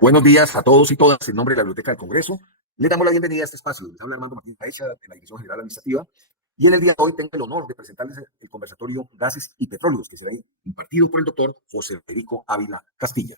Buenos días a todos y todas. En nombre de la Biblioteca del Congreso, le damos la bienvenida a este espacio. Les habla Armando Martín Paecha, de la Dirección General Administrativa. Y en el día de hoy tengo el honor de presentarles el conversatorio Gases y Petróleos, que será impartido por el doctor José Federico Ávila Castilla.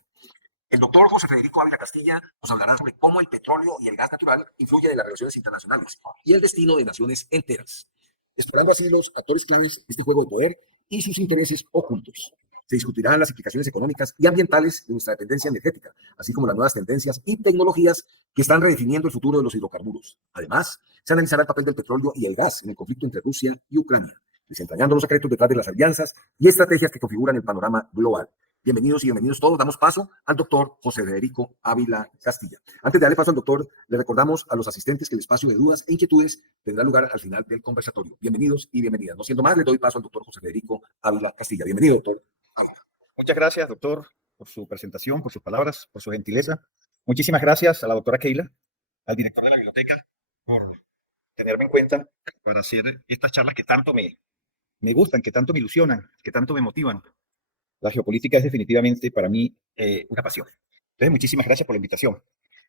El doctor José Federico Ávila Castilla nos hablará sobre cómo el petróleo y el gas natural influyen en las relaciones internacionales y el destino de naciones enteras, explorando así los actores claves de este juego de poder y sus intereses ocultos. Se discutirán las implicaciones económicas y ambientales de nuestra dependencia energética, así como las nuevas tendencias y tecnologías que están redefiniendo el futuro de los hidrocarburos. Además, se analizará el papel del petróleo y el gas en el conflicto entre Rusia y Ucrania, desentrañando los secretos detrás de las alianzas y estrategias que configuran el panorama global. Bienvenidos y bienvenidos todos. Damos paso al doctor José Federico Ávila Castilla. Antes de darle paso al doctor, le recordamos a los asistentes que el espacio de dudas e inquietudes tendrá lugar al final del conversatorio. Bienvenidos y bienvenidas. No siendo más, le doy paso al doctor José Federico Ávila Castilla. Bienvenido, doctor Ávila. Muchas gracias, doctor, por su presentación, por sus palabras, por su gentileza. Muchísimas gracias a la doctora Keila, al director de la biblioteca, por tenerme en cuenta para hacer estas charlas que tanto me gustan, que tanto me ilusionan, que tanto me motivan. La geopolítica es definitivamente para mí una pasión. Entonces, muchísimas gracias por la invitación.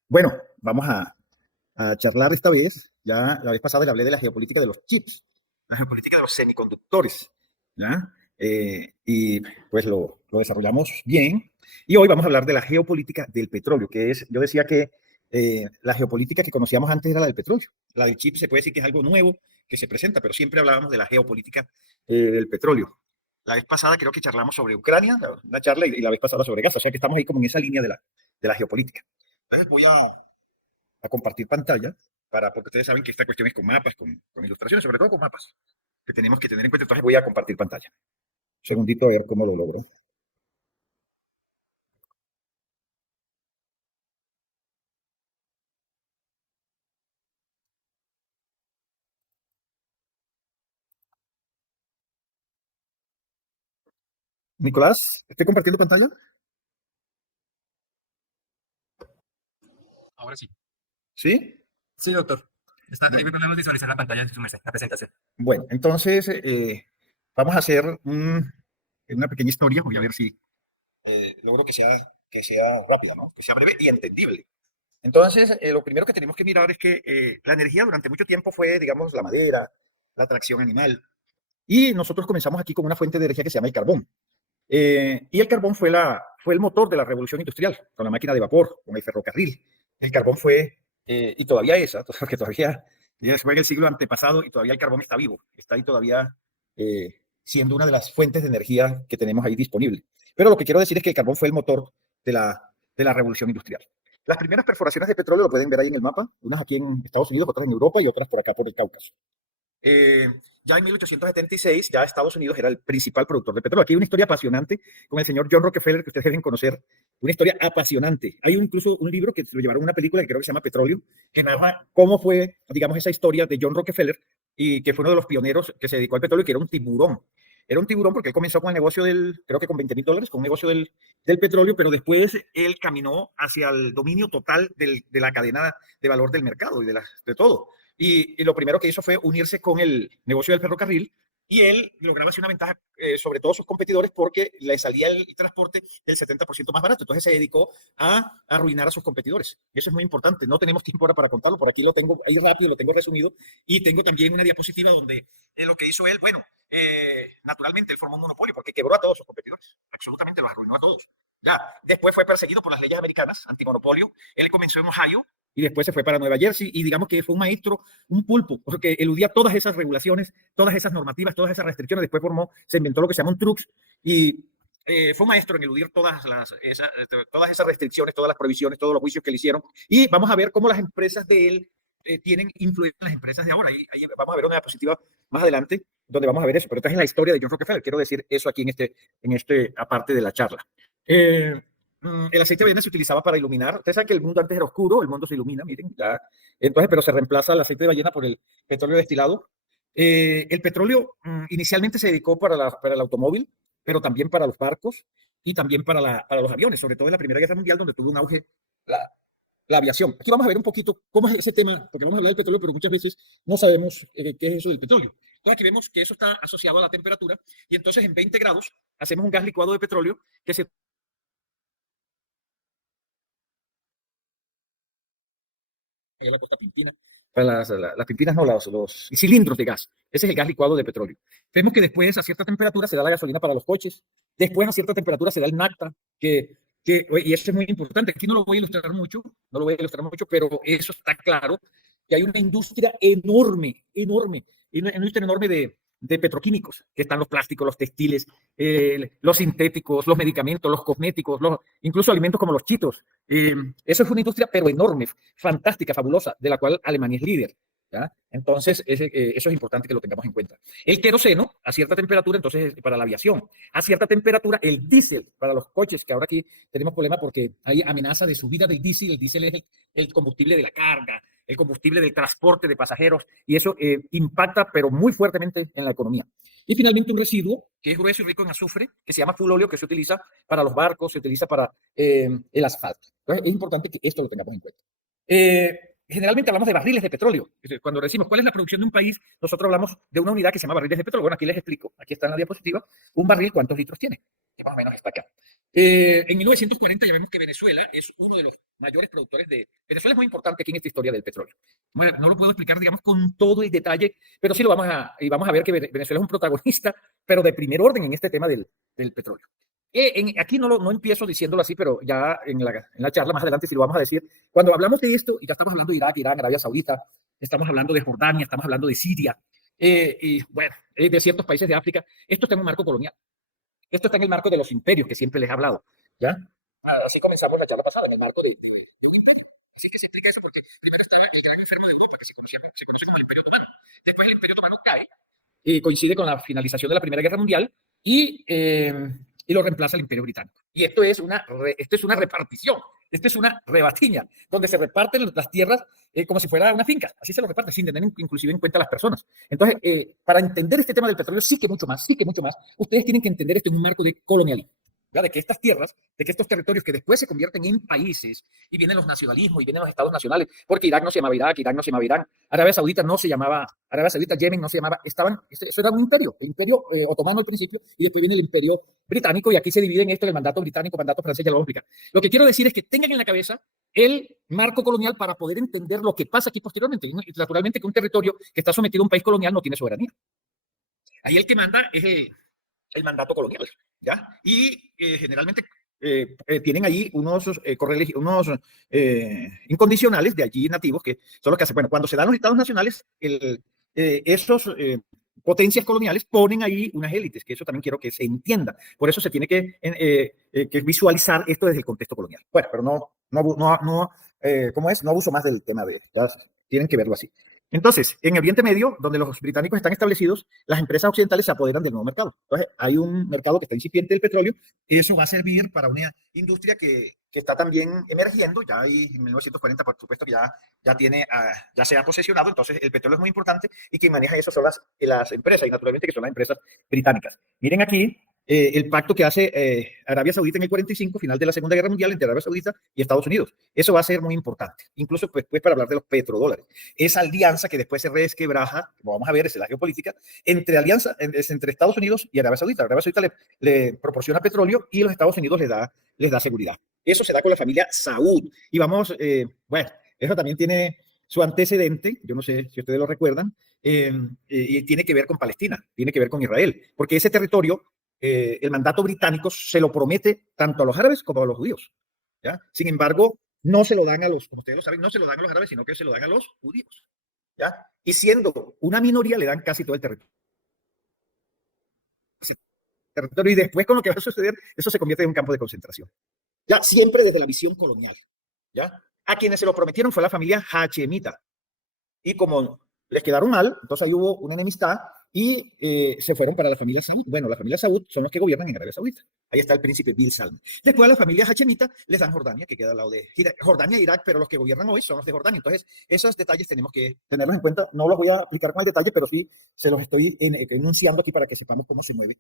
Bueno, vamos a charlar esta vez. Ya la vez pasada le hablé de la geopolítica de los chips, la geopolítica de los semiconductores, ¿ya? Y pues lo desarrollamos bien. Y hoy vamos a hablar de la geopolítica del petróleo, que es, yo decía que la geopolítica que conocíamos antes era la del petróleo. La del chip se puede decir que es algo nuevo que se presenta, pero siempre hablábamos de la geopolítica del petróleo. La vez pasada creo que charlamos sobre Ucrania, la charla, y la vez pasada sobre gas, o sea que estamos ahí como en esa línea de la geopolítica. Entonces voy a compartir pantalla, porque ustedes saben que esta cuestión es con mapas, con ilustraciones, sobre todo con mapas, que tenemos que tener en cuenta. Entonces voy a compartir pantalla. Un segundito a ver cómo lo logro. Nicolás, ¿estoy compartiendo pantalla? Ahora sí. ¿Sí? Sí, doctor. Ahí podemos visualizar la pantalla de su merced, la presentación. Bueno, entonces vamos a hacer una pequeña historia. Voy a ver si logro que sea rápida, ¿no? Que sea breve y entendible. Entonces, lo primero que tenemos que mirar es que la energía durante mucho tiempo fue, digamos, la madera, la tracción animal. Y nosotros comenzamos aquí con una fuente de energía que se llama el carbón. Y el carbón fue el motor de la revolución industrial, con la máquina de vapor, con el ferrocarril. El carbón fue, y todavía es, porque todavía fue en el siglo antepasado y todavía el carbón está vivo, está ahí todavía siendo una de las fuentes de energía que tenemos ahí disponible. Pero lo que quiero decir es que el carbón fue el motor de la revolución industrial. Las primeras perforaciones de petróleo lo pueden ver ahí en el mapa, unas aquí en Estados Unidos, otras en Europa y otras por acá por el Cáucaso. Ya en 1876, ya Estados Unidos era el principal productor de petróleo. Aquí hay una historia apasionante con el señor John Rockefeller que ustedes deben conocer. Una historia apasionante. Hay incluso un libro que lo llevaron a una película que creo que se llama Petróleo, que narra cómo fue, digamos, esa historia de John Rockefeller y que fue uno de los pioneros que se dedicó al petróleo y que era un tiburón. Era un tiburón porque él comenzó con el negocio creo que con $20,000, con un negocio del petróleo, pero después él caminó hacia el dominio total de la cadena de valor del mercado y de todo. Y lo primero que hizo fue unirse con el negocio del ferrocarril y él lograba hacer una ventaja sobre todos sus competidores porque le salía el transporte del 70% más barato. Entonces se dedicó a arruinar a sus competidores. Y eso es muy importante. No tenemos tiempo ahora para contarlo. Por aquí lo tengo ahí rápido, lo tengo resumido. Y tengo también una diapositiva donde lo que hizo él, bueno, naturalmente él formó un monopolio porque quebró a todos sus competidores. Absolutamente los arruinó a todos. Ya, después fue perseguido por las leyes americanas, antimonopolio. Él comenzó en Ohio y después se fue para Nueva Jersey y digamos que fue un maestro, un pulpo, porque eludía todas esas regulaciones, todas esas normativas, todas esas restricciones. Después se inventó lo que se llama un TRUX y fue un maestro en eludir todas esas restricciones, todas las prohibiciones, todos los juicios que le hicieron. Y vamos a ver cómo las empresas de él tienen influencia en las empresas de ahora. Ahí vamos a ver una diapositiva más adelante donde vamos a ver eso. Pero esta es la historia de John Rockefeller. Quiero decir eso aquí en este aparte de la charla. El aceite de avena se utilizaba para iluminar. Ustedes saben que el mundo antes era oscuro, el mundo se ilumina, miren. Ya. Entonces, pero se reemplaza el aceite de ballena por el petróleo destilado. El petróleo inicialmente se dedicó para el automóvil, pero también para los barcos y también para los aviones, sobre todo en la Primera Guerra Mundial, donde tuvo un auge la aviación. Aquí vamos a ver un poquito cómo es ese tema, porque vamos a hablar del petróleo, pero muchas veces no sabemos qué es eso del petróleo. Entonces aquí vemos que eso está asociado a la temperatura y entonces en 20 grados hacemos un gas licuado de petróleo que se que es la costa Pimpina. Para las pimpinas, no, los cilindros de gas. Ese es el gas licuado de petróleo. Vemos que después, a cierta temperatura, se da la gasolina para los coches. Después, a cierta temperatura, se da el naphtha, y eso es muy importante. Aquí no lo voy a ilustrar mucho, no lo voy a ilustrar mucho, pero eso está claro, que hay una industria enorme, enorme, una industria enorme de petroquímicos, que están los plásticos, los textiles, los sintéticos, los medicamentos, los cosméticos, incluso alimentos como los chitos. Eso es una industria, pero enorme, fantástica, fabulosa, de la cual Alemania es líder. ¿Ya? Entonces, eso es importante que lo tengamos en cuenta. El queroseno, a cierta temperatura, entonces, para la aviación. A cierta temperatura, el diésel para los coches, que ahora aquí tenemos problema porque hay amenaza de subida del diésel. El diésel es el combustible de la carga, el combustible del transporte de pasajeros, y eso impacta, pero muy fuertemente en la economía. Y finalmente un residuo que es grueso y rico en azufre, que se llama fuel óleo, que se utiliza para los barcos, se utiliza para el asfalto. Entonces, es importante que esto lo tengamos en cuenta. Generalmente hablamos de barriles de petróleo. Cuando decimos cuál es la producción de un país, nosotros hablamos de una unidad que se llama barriles de petróleo. Bueno, aquí les explico. Aquí está en la diapositiva. Un barril, ¿cuántos litros tiene? Que más o menos está acá. En 1940 ya vemos que Venezuela es uno de los mayores productores de... Venezuela es muy importante aquí en esta historia del petróleo. Bueno, no lo puedo explicar, digamos, con todo el detalle, pero sí vamos a ver que Venezuela es un protagonista, pero de primer orden en este tema del petróleo. Aquí no empiezo diciéndolo así, pero ya en la charla más adelante sí lo vamos a decir. Cuando hablamos de esto, y ya estamos hablando de Irak, Irán, Arabia Saudita, estamos hablando de Jordania, estamos hablando de Siria, y bueno, de ciertos países de África, esto está en un marco colonial. Esto está en el marco de los imperios que siempre les he hablado, ¿ya? Así comenzamos la charla pasada, en el marco de un imperio. Así que se explica eso porque primero estaba el gran enfermo de Europa, que se conoce como el Imperio Otomano. Después el Imperio Otomano cae. Coincide con la finalización de la Primera Guerra Mundial y lo reemplaza el Imperio Británico. Y esto es una repartición, esto es una rebatiña, donde se reparten las tierras como si fuera una finca. Así se lo reparte, sin tener inclusive en cuenta a las personas. Entonces, para entender este tema del petróleo, sí que mucho más, ustedes tienen que entender esto en un marco de colonialismo. ¿Ya? De que estas tierras, de que estos territorios que después se convierten en países, y vienen los nacionalismos, y vienen los estados nacionales, porque Irak no se llamaba Irak, Irán no se llamaba Irán, Arabia Saudita no se llamaba, Arabia Saudita, Yemen no se llamaba, eso era un imperio, el imperio otomano al principio, y después viene el imperio británico, y aquí se divide en esto el mandato británico, mandato francés, ya lo vamos a explicar. Lo que quiero decir es que tengan en la cabeza el marco colonial para poder entender lo que pasa aquí posteriormente. Naturalmente que un territorio que está sometido a un país colonial no tiene soberanía. Ahí el que manda es el mandato colonial, ¿ya? Y generalmente tienen allí unos incondicionales de allí nativos que son los que hacen. Bueno, cuando se dan los estados nacionales, esos potencias coloniales ponen ahí unas élites, que eso también quiero que se entienda. Por eso se tiene que visualizar esto desde el contexto colonial. Bueno, pero ¿cómo es? No abuso más del tema de esto. Tienen que verlo así. Entonces, en Oriente Medio, donde los británicos están establecidos, las empresas occidentales se apoderan del nuevo mercado. Entonces, hay un mercado que está incipiente del petróleo y eso va a servir para una industria que está también emergiendo. Ya ahí en 1940, por supuesto, que ya se ha posesionado. Entonces, el petróleo es muy importante y quien maneja eso son las empresas y naturalmente que son las empresas británicas. Miren aquí el pacto que hace Arabia Saudita en el 45, final de la Segunda Guerra Mundial, entre Arabia Saudita y Estados Unidos. Eso va a ser muy importante, incluso pues para hablar de los petrodólares. Esa alianza que después se resquebraja, como vamos a ver, es la geopolítica, entre Estados Unidos y Arabia Saudita. Arabia Saudita le proporciona petróleo y los Estados Unidos les da seguridad. Eso se da con la familia Saud. Y vamos, bueno, eso también tiene su antecedente, yo no sé si ustedes lo recuerdan, y tiene que ver con Palestina, tiene que ver con Israel, porque ese territorio el mandato británico se lo promete tanto a los árabes como a los judíos, ¿ya? Sin embargo, no se lo dan como ustedes lo saben, no se lo dan a los árabes, sino que se lo dan a los judíos, ¿ya? Y siendo una minoría, le dan casi todo el territorio. Y después, con lo que va a suceder, eso se convierte en un campo de concentración. Ya, siempre desde la visión colonial, ¿ya? A quienes se lo prometieron fue la familia hachemita. Y como les quedaron mal, entonces ahí hubo una enemistad y se fueron para la familia Saud. Bueno, la familia Saud son los que gobiernan en Arabia Saudita. Ahí está el príncipe Bin Salman. Después a la familia hachemita les dan Jordania, que queda al lado de Jordania e Irak, pero los que gobiernan hoy son los de Jordania. Entonces, esos detalles tenemos que tenerlos en cuenta. No los voy a aplicar con el detalle, pero sí se los estoy enunciando aquí para que sepamos cómo se mueve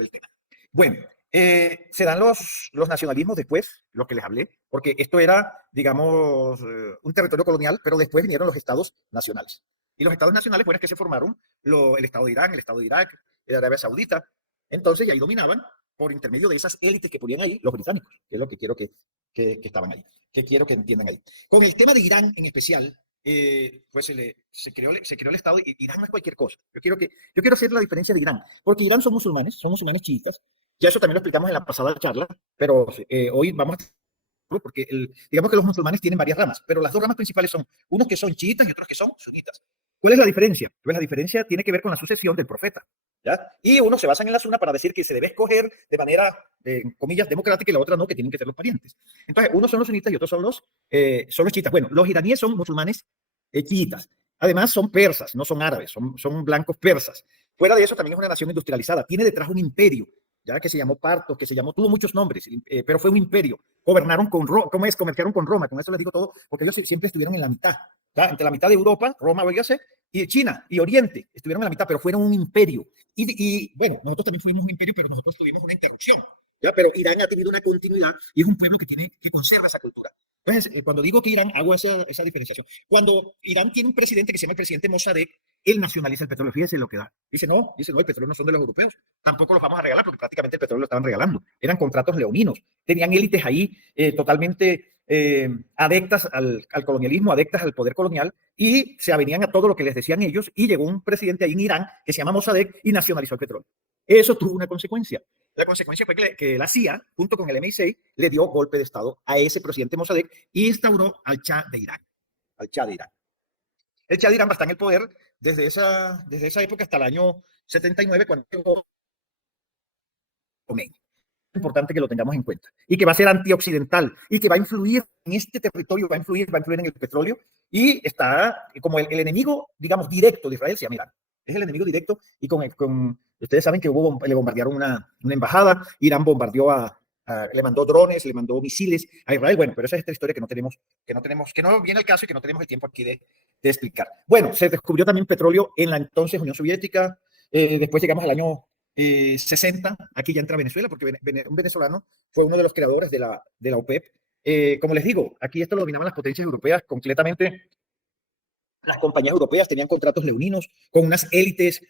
el tema. Bueno, se dan los nacionalismos después, lo que les hablé, porque esto era, digamos, un territorio colonial, pero después vinieron los estados nacionales. Y los estados nacionales fueron que se formaron el estado de Irán, el estado de Irak, el de Arabia Saudita. Entonces, y ahí dominaban, por intermedio de esas élites que ponían ahí, los británicos, que es lo que quiero que estaban ahí, que quiero que entiendan ahí. Con el tema de Irán en especial, pues se creó el Estado y Irán no es cualquier cosa. Yo quiero hacer la diferencia de Irán, porque Irán son musulmanes chiitas. Ya eso también lo explicamos en la pasada charla, pero hoy vamos a porque digamos que los musulmanes tienen varias ramas, pero las dos ramas principales son unos que son chiitas y otros que son sunitas. ¿Cuál es la diferencia? Pues la diferencia tiene que ver con la sucesión del profeta, ¿ya? Y uno se basa en la suna para decir que se debe escoger de manera, comillas, democrática y la otra no, que tienen que ser los parientes. Entonces, unos son los sunitas y otros son los chiitas. Bueno, los iraníes son musulmanes chiitas. Además, son persas, no son árabes, son blancos persas. Fuera de eso, también es una nación industrializada. Tiene detrás un imperio, ya que se llamó Partos, tuvo muchos nombres, pero fue un imperio. Gobernaron comerciaron con Roma, con eso les digo todo, porque ellos siempre estuvieron en la mitad, ¿ya? Entre la mitad de Europa, Roma, oígase, y China y Oriente, estuvieron en la mitad, pero fueron un imperio. Y bueno, nosotros también fuimos un imperio, pero nosotros tuvimos una interrupción, ¿ya? Pero Irán ha tenido una continuidad y es un pueblo que conserva esa cultura. Entonces, cuando digo que Irán, hago esa diferenciación. Cuando Irán tiene un presidente que se llama el presidente Mossadegh, él nacionaliza el petróleo. Fíjese lo que da. Dice, no, el petróleo no son de los europeos. Tampoco los vamos a regalar porque prácticamente el petróleo lo estaban regalando. Eran contratos leoninos. Tenían élites ahí totalmente adectas al colonialismo, adectas al poder colonial y se avenían a todo lo que les decían ellos y llegó un presidente ahí en Irán que se llama Mossadegh y nacionalizó el petróleo. Eso tuvo una consecuencia. La consecuencia fue que la CIA, junto con el MI6, le dio golpe de Estado a ese presidente Mossadegh y instauró al Shah de Irán. Al Shah de Irán. El Shah de Irán va a estar en el poder desde esa época hasta el año 79, cuando Khomeini. Es importante que lo tengamos en cuenta. Y que va a ser antioccidental y que va a influir en este territorio, va a influir en el petróleo y está como el enemigo, digamos, directo de Israel, se llama Irán. Es el enemigo directo y ustedes saben que le bombardearon una embajada, Irán bombardeó le mandó drones, le mandó misiles a Israel. Bueno, pero esa es esta historia que no viene al caso y que no tenemos el tiempo aquí de explicar. Bueno, se descubrió también petróleo en la entonces Unión Soviética, después llegamos al año 60, aquí ya entra Venezuela, porque un venezolano fue uno de los creadores de la OPEP. Como les digo, aquí esto lo dominaban las potencias europeas completamente. Las compañías europeas tenían contratos leoninos con unas élites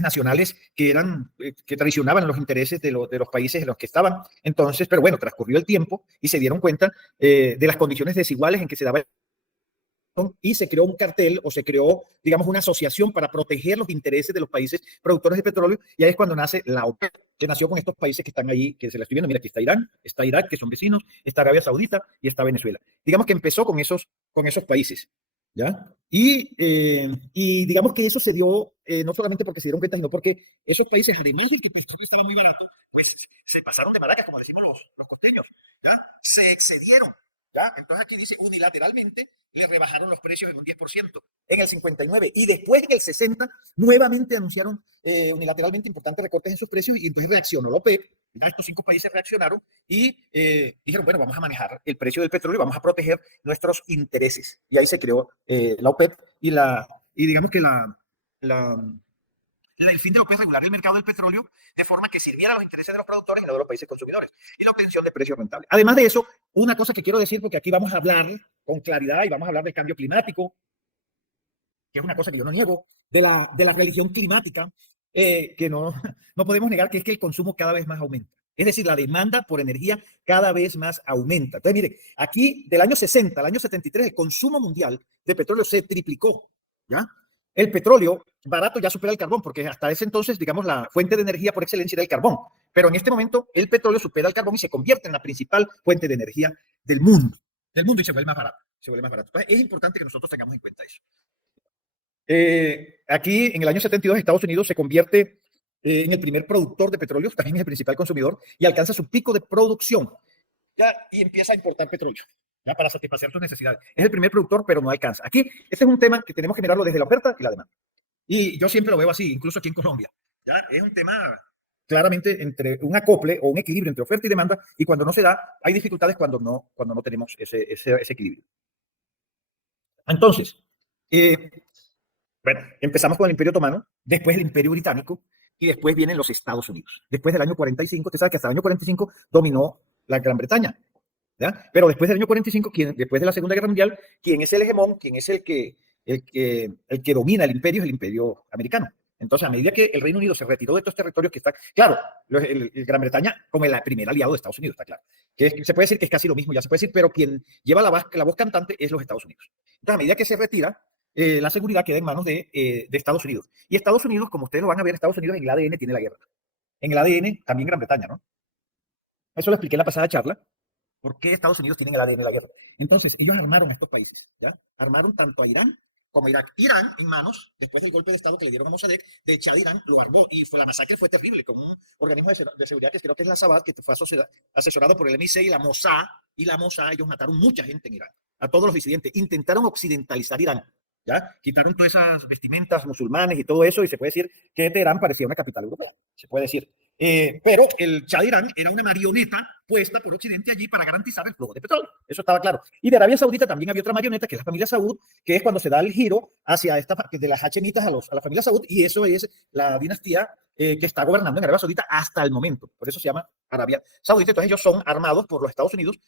nacionales que traicionaban los intereses de los países en los que estaban. Entonces, pero bueno, transcurrió el tiempo y se dieron cuenta de las condiciones desiguales en que se daba y se creó un cartel o se creó, digamos, una asociación para proteger los intereses de los países productores de petróleo y ahí es cuando nace la OPEP, que nació con estos países que están ahí, que se la estoy viendo. Mira, aquí está Irán, está Irak, que son vecinos, está Arabia Saudita y está Venezuela. Digamos que empezó con esos países. ¿Ya? Y digamos que eso se dio no solamente porque se dieron cuenta, sino porque esos países, además de que estaba muy barato, pues se pasaron de malagas, como decimos los costeños, ¿ya? Se excedieron, ¿ya? Entonces aquí dice, unilateralmente le rebajaron los precios en un 10% en el 59 y después en el 60 nuevamente anunciaron unilateralmente importantes recortes en sus precios y entonces reaccionó la OPEP. Estos 5 países reaccionaron y dijeron, bueno, vamos a manejar el precio del petróleo y vamos a proteger nuestros intereses. Y ahí se creó la OPEP y digamos que el fin de la OPEP es regular el mercado del petróleo de forma que sirviera a los intereses de los productores y no de los países consumidores y la obtención de precios rentables. Además de eso, una cosa que quiero decir, porque aquí vamos a hablar con claridad y vamos a hablar del cambio climático, que es una cosa que yo no niego, de la religión climática, que no podemos negar, que es que el consumo cada vez más aumenta. Es decir, la demanda por energía cada vez más aumenta. Entonces, mire, aquí del año 60 al año 73, el consumo mundial de petróleo se triplicó, ¿ya? El petróleo barato ya supera el carbón, porque hasta ese entonces, digamos, la fuente de energía por excelencia era el carbón. Pero en este momento, el petróleo supera el carbón y se convierte en la principal fuente de energía del mundo y se vuelve más barato. Entonces, es importante que nosotros tengamos en cuenta eso. Aquí en el año 72 Estados Unidos se convierte en el primer productor de petróleo, también es el principal consumidor, y alcanza su pico de producción, ¿ya? Y empieza a importar petróleo, ¿ya? Para satisfacer sus necesidades. Es el primer productor, pero no alcanza. Aquí, este es un tema que tenemos que mirarlo desde la oferta y la demanda. Y yo siempre lo veo así, incluso aquí en Colombia. ¿Ya? Es un tema claramente entre un acople o un equilibrio entre oferta y demanda, y cuando no se da, hay dificultades cuando no tenemos ese equilibrio. Entonces, bueno, empezamos con el Imperio Otomano, después el Imperio Británico y después vienen los Estados Unidos. Después del año 45, usted sabe que hasta el año 45 dominó la Gran Bretaña, ¿ya? Pero después del año 45, después de la Segunda Guerra Mundial, ¿quién es el hegemón? ¿Quién es el que domina el imperio? Es el Imperio Americano. Entonces, a medida que el Reino Unido se retiró de estos territorios que están, claro, el Gran Bretaña como el primer aliado de Estados Unidos, está claro. Se puede decir que es casi lo mismo, ya se puede decir, pero quien lleva la voz cantante es los Estados Unidos. Entonces, a medida que se retira, la seguridad queda en manos de Estados Unidos. Y Estados Unidos, como ustedes lo van a ver, Estados Unidos en el ADN tiene la guerra. En el ADN también Gran Bretaña, ¿no? Eso lo expliqué en la pasada charla. ¿Por qué Estados Unidos tiene el ADN de la guerra? Entonces, ellos armaron estos países, ¿ya? Armaron tanto a Irán como a Irak. Irán, en manos, después del golpe de Estado que le dieron a Mossadegh, de Shah de Irán, lo armó. Y la masacre fue terrible, con un organismo de seguridad que creo que es la Sabah, que fue asesorado por el MI6 y la Mossad. Y la Mossad, ellos mataron mucha gente en Irán, a todos los disidentes. Intentaron occidentalizar Irán, ¿ya? Quitaron todas esas vestimentas musulmanes y todo eso, y se puede decir que Teherán parecía una capital europea, se puede decir. Pero el Shah de Irán era una marioneta puesta por Occidente allí para garantizar el flujo de petróleo. Eso estaba claro. Y de Arabia Saudita también había otra marioneta, que es la familia Saud, que es cuando se da el giro hacia esta parte de las hachemitas a la familia Saud, y eso es la dinastía que está gobernando en Arabia Saudita hasta el momento. Por eso se llama Arabia Saudita. Entonces ellos son armados por los Estados Unidos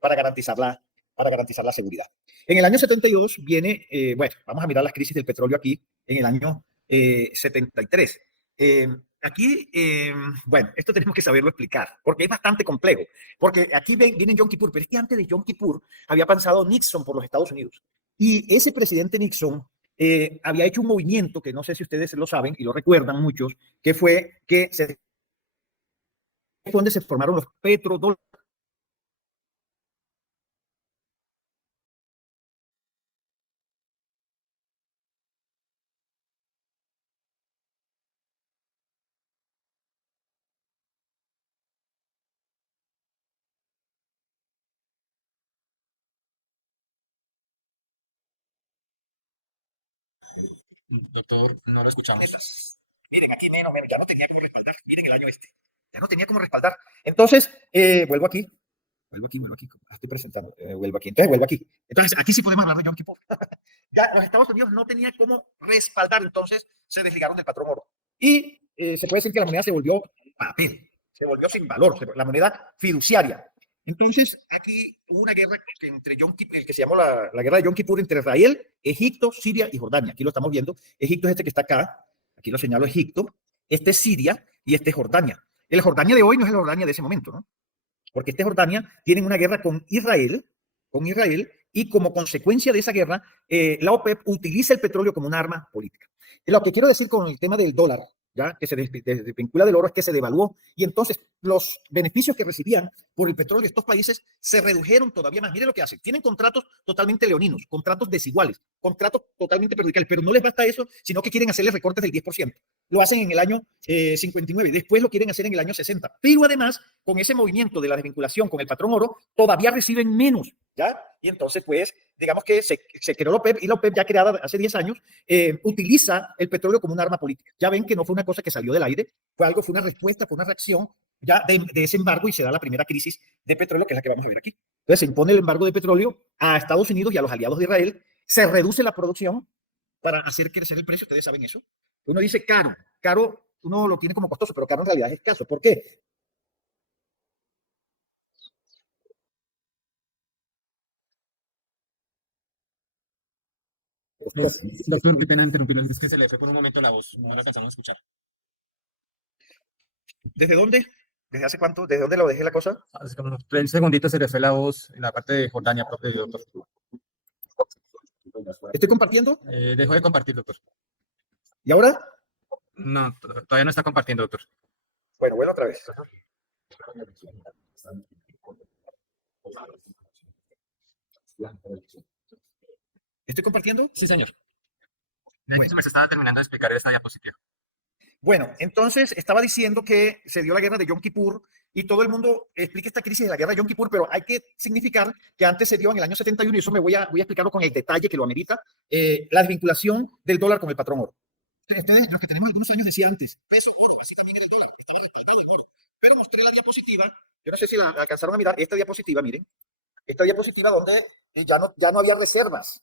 para garantizar la seguridad. En el año 72 viene, bueno, vamos a mirar las crisis del petróleo aquí, en el año 73. Aquí, bueno, esto tenemos que saberlo explicar, porque es bastante complejo, porque aquí viene Yom Kippur, pero es que antes de Yom Kippur había pasado Nixon por los Estados Unidos, y ese presidente Nixon había hecho un movimiento, que no sé si ustedes lo saben, y lo recuerdan muchos, que fue donde se formaron los petrodólares. Doctor, no lo escuchamos. Miren, aquí menos, ya no tenía cómo respaldar. Miren el año ya no tenía cómo respaldar. Entonces, vuelvo aquí. Estoy presentando, vuelvo aquí. Entonces, vuelvo aquí. Entonces, aquí sí podemos hablar de Yom Kippur. Ya los Estados Unidos no tenían cómo respaldar, entonces se desligaron del patrón oro. Y se puede decir que la moneda se volvió papel, se volvió sin valor, la moneda fiduciaria. Entonces, aquí hubo una guerra entre Yom Kippur, que se llamó la guerra de Yom Kippur entre Israel, Egipto, Siria y Jordania. Aquí lo estamos viendo. Egipto es este que está acá. Aquí lo señalo Egipto. Este es Siria y este es Jordania. El Jordania de hoy no es el Jordania de ese momento, ¿no? Porque este Jordania tienen una guerra con Israel, y como consecuencia de esa guerra, la OPEP utiliza el petróleo como un arma política. Lo que quiero decir con el tema del dólar, ya que se desvincula del oro, es que se devaluó, y entonces los beneficios que recibían por el petróleo de estos países se redujeron todavía más. Miren lo que hacen. Tienen contratos totalmente leoninos, contratos desiguales, contratos totalmente perjudiciales, pero no les basta eso, sino que quieren hacerle recortes del 10%. Lo hacen en el año 59, después lo quieren hacer en el año 60. Pero además, con ese movimiento de la desvinculación con el patrón oro, todavía reciben menos, ¿ya? Y entonces, pues, digamos que se creó la OPEP, y la OPEP, ya creada hace 10 años, utiliza el petróleo como un arma política. Ya ven que no fue una cosa que salió del aire, fue una respuesta, fue una reacción ya de ese embargo, y se da la primera crisis de petróleo, que es la que vamos a ver aquí. Entonces, se impone el embargo de petróleo a Estados Unidos y a los aliados de Israel, se reduce la producción para hacer crecer el precio. Ustedes saben eso. Uno dice caro, uno lo tiene como costoso, pero caro en realidad es escaso. ¿Por qué? Doctor, qué pena interrumpirlo. Es que se le fue por un momento la voz. No la alcanzamos a escuchar. ¿Desde dónde? ¿Desde hace cuánto? ¿Desde dónde lo dejé la cosa? Hace como unos 3 segunditos se le fue la voz en la parte de Jordania, propio doctor. ¿Estoy compartiendo? Dejó de compartir, doctor. ¿Y ahora? No, todavía no está compartiendo, doctor. Bueno, otra vez. ¿Estoy compartiendo? Sí, señor. Bueno, me estaba terminando de explicar esta diapositiva. Bueno, entonces estaba diciendo que se dio la guerra de Yom Kippur, y todo el mundo explica esta crisis de la guerra de Yom Kippur, pero hay que significar que antes se dio en el año 71, y eso voy a explicarlo con el detalle que lo amerita, la desvinculación del dólar con el patrón oro. Ustedes, los que tenemos algunos años, decía antes, peso oro, así también era el dólar, estaba respaldado en oro. Pero mostré la diapositiva, yo no sé si la alcanzaron a mirar, esta diapositiva, miren, esta diapositiva donde ya no había reservas,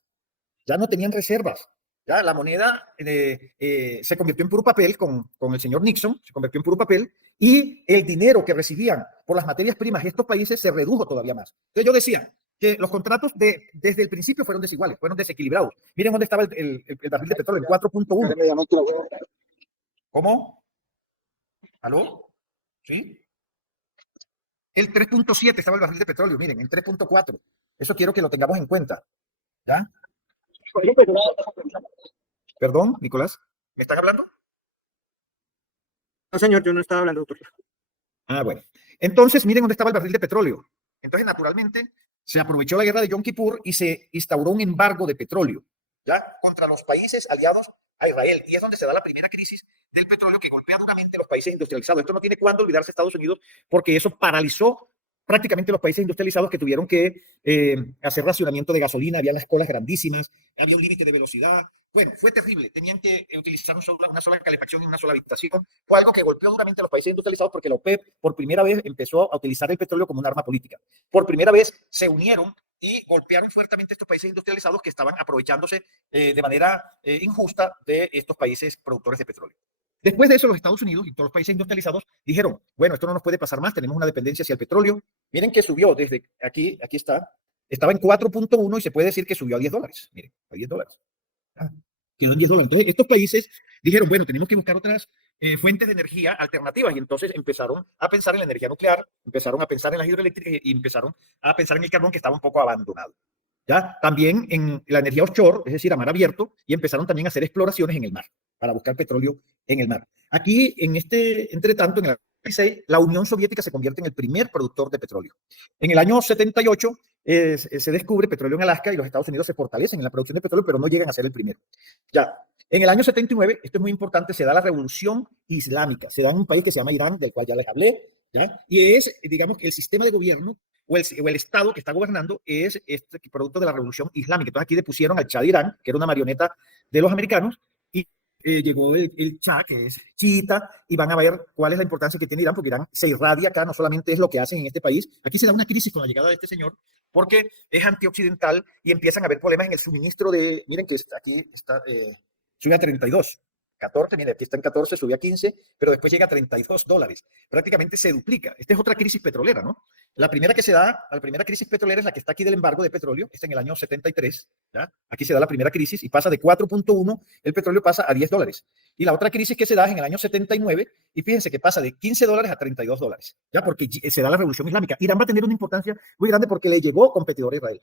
ya no tenían reservas. Ya la moneda se convirtió en puro papel con el señor Nixon, se convirtió en puro papel, y el dinero que recibían por las materias primas de estos países se redujo todavía más. Entonces yo decía que los contratos desde el principio fueron desiguales, fueron desequilibrados. Miren dónde estaba el barril de petróleo, en 4.1. ¿Cómo? ¿Aló? ¿Sí? El 3.7 estaba el barril de petróleo, miren, en 3.4. Eso quiero que lo tengamos en cuenta. ¿Ya? Perdón, Nicolás, ¿me están hablando? No, señor, yo no estaba hablando, doctor. Ah, bueno. Entonces, miren dónde estaba el barril de petróleo. Entonces, naturalmente, se aprovechó la guerra de Yom Kippur y se instauró un embargo de petróleo, ¿ya? Contra los países aliados a Israel. Y es donde se da la primera crisis del petróleo que golpea duramente a los países industrializados. Esto no tiene cuándo olvidarse Estados Unidos porque eso paralizó prácticamente los países industrializados que tuvieron que hacer racionamiento de gasolina, había las colas grandísimas, había un límite de velocidad. Bueno, fue terrible. Tenían que utilizar una sola calefacción en una sola habitación. Fue algo que golpeó duramente a los países industrializados porque la OPEP por primera vez empezó a utilizar el petróleo como un arma política. Por primera vez se unieron y golpearon fuertemente a estos países industrializados que estaban aprovechándose de manera injusta de estos países productores de petróleo. Después de eso, los Estados Unidos y todos los países industrializados dijeron, bueno, esto no nos puede pasar más, tenemos una dependencia hacia el petróleo. Miren que subió desde aquí está, estaba en 4.1 y se puede decir que subió a $10. Miren, a $10. Quedó en $10. Entonces, estos países dijeron, bueno, tenemos que buscar otras fuentes de energía alternativas y entonces empezaron a pensar en la energía nuclear, empezaron a pensar en las hidroeléctricas y empezaron a pensar en el carbón que estaba un poco abandonado. ¿Ya? También en la energía offshore, es decir, a mar abierto, y empezaron también a hacer exploraciones en el mar para buscar petróleo en el mar. Aquí, entre tanto, en el 1946, la Unión Soviética se convierte en el primer productor de petróleo. En el año 78 se descubre petróleo en Alaska y los Estados Unidos se fortalecen en la producción de petróleo, pero no llegan a ser el primero. Ya. En el año 79, esto es muy importante, se da la revolución islámica. Se da en un país que se llama Irán, del cual ya les hablé, ¿ya? Y es, digamos, que el sistema de gobierno o el Estado que está gobernando es este producto de la revolución islámica. Entonces aquí depusieron al Shah de Irán, que era una marioneta de los americanos, y llegó el Shah, que es chiita, y van a ver cuál es la importancia que tiene Irán, porque Irán se irradia acá, no solamente es lo que hacen en este país. Aquí se da una crisis con la llegada de este señor, porque es antioccidental y empiezan a haber problemas en el suministro de, miren que aquí está, sube a 32. 14, mire, aquí está en 14, sube a 15, pero después llega a $32. Prácticamente se duplica. Esta es otra crisis petrolera, ¿no? La primera que se da, la primera crisis petrolera es la que está aquí del embargo de petróleo, está en el año 73, ¿ya? Aquí se da la primera crisis y pasa de 4.1, el petróleo pasa a $10. Y la otra crisis que se da es en el año 79, y fíjense que pasa de $15 a $32, ¿ya? Porque se da la revolución islámica. Irán va a tener una importancia muy grande porque le llegó competidor a Israel.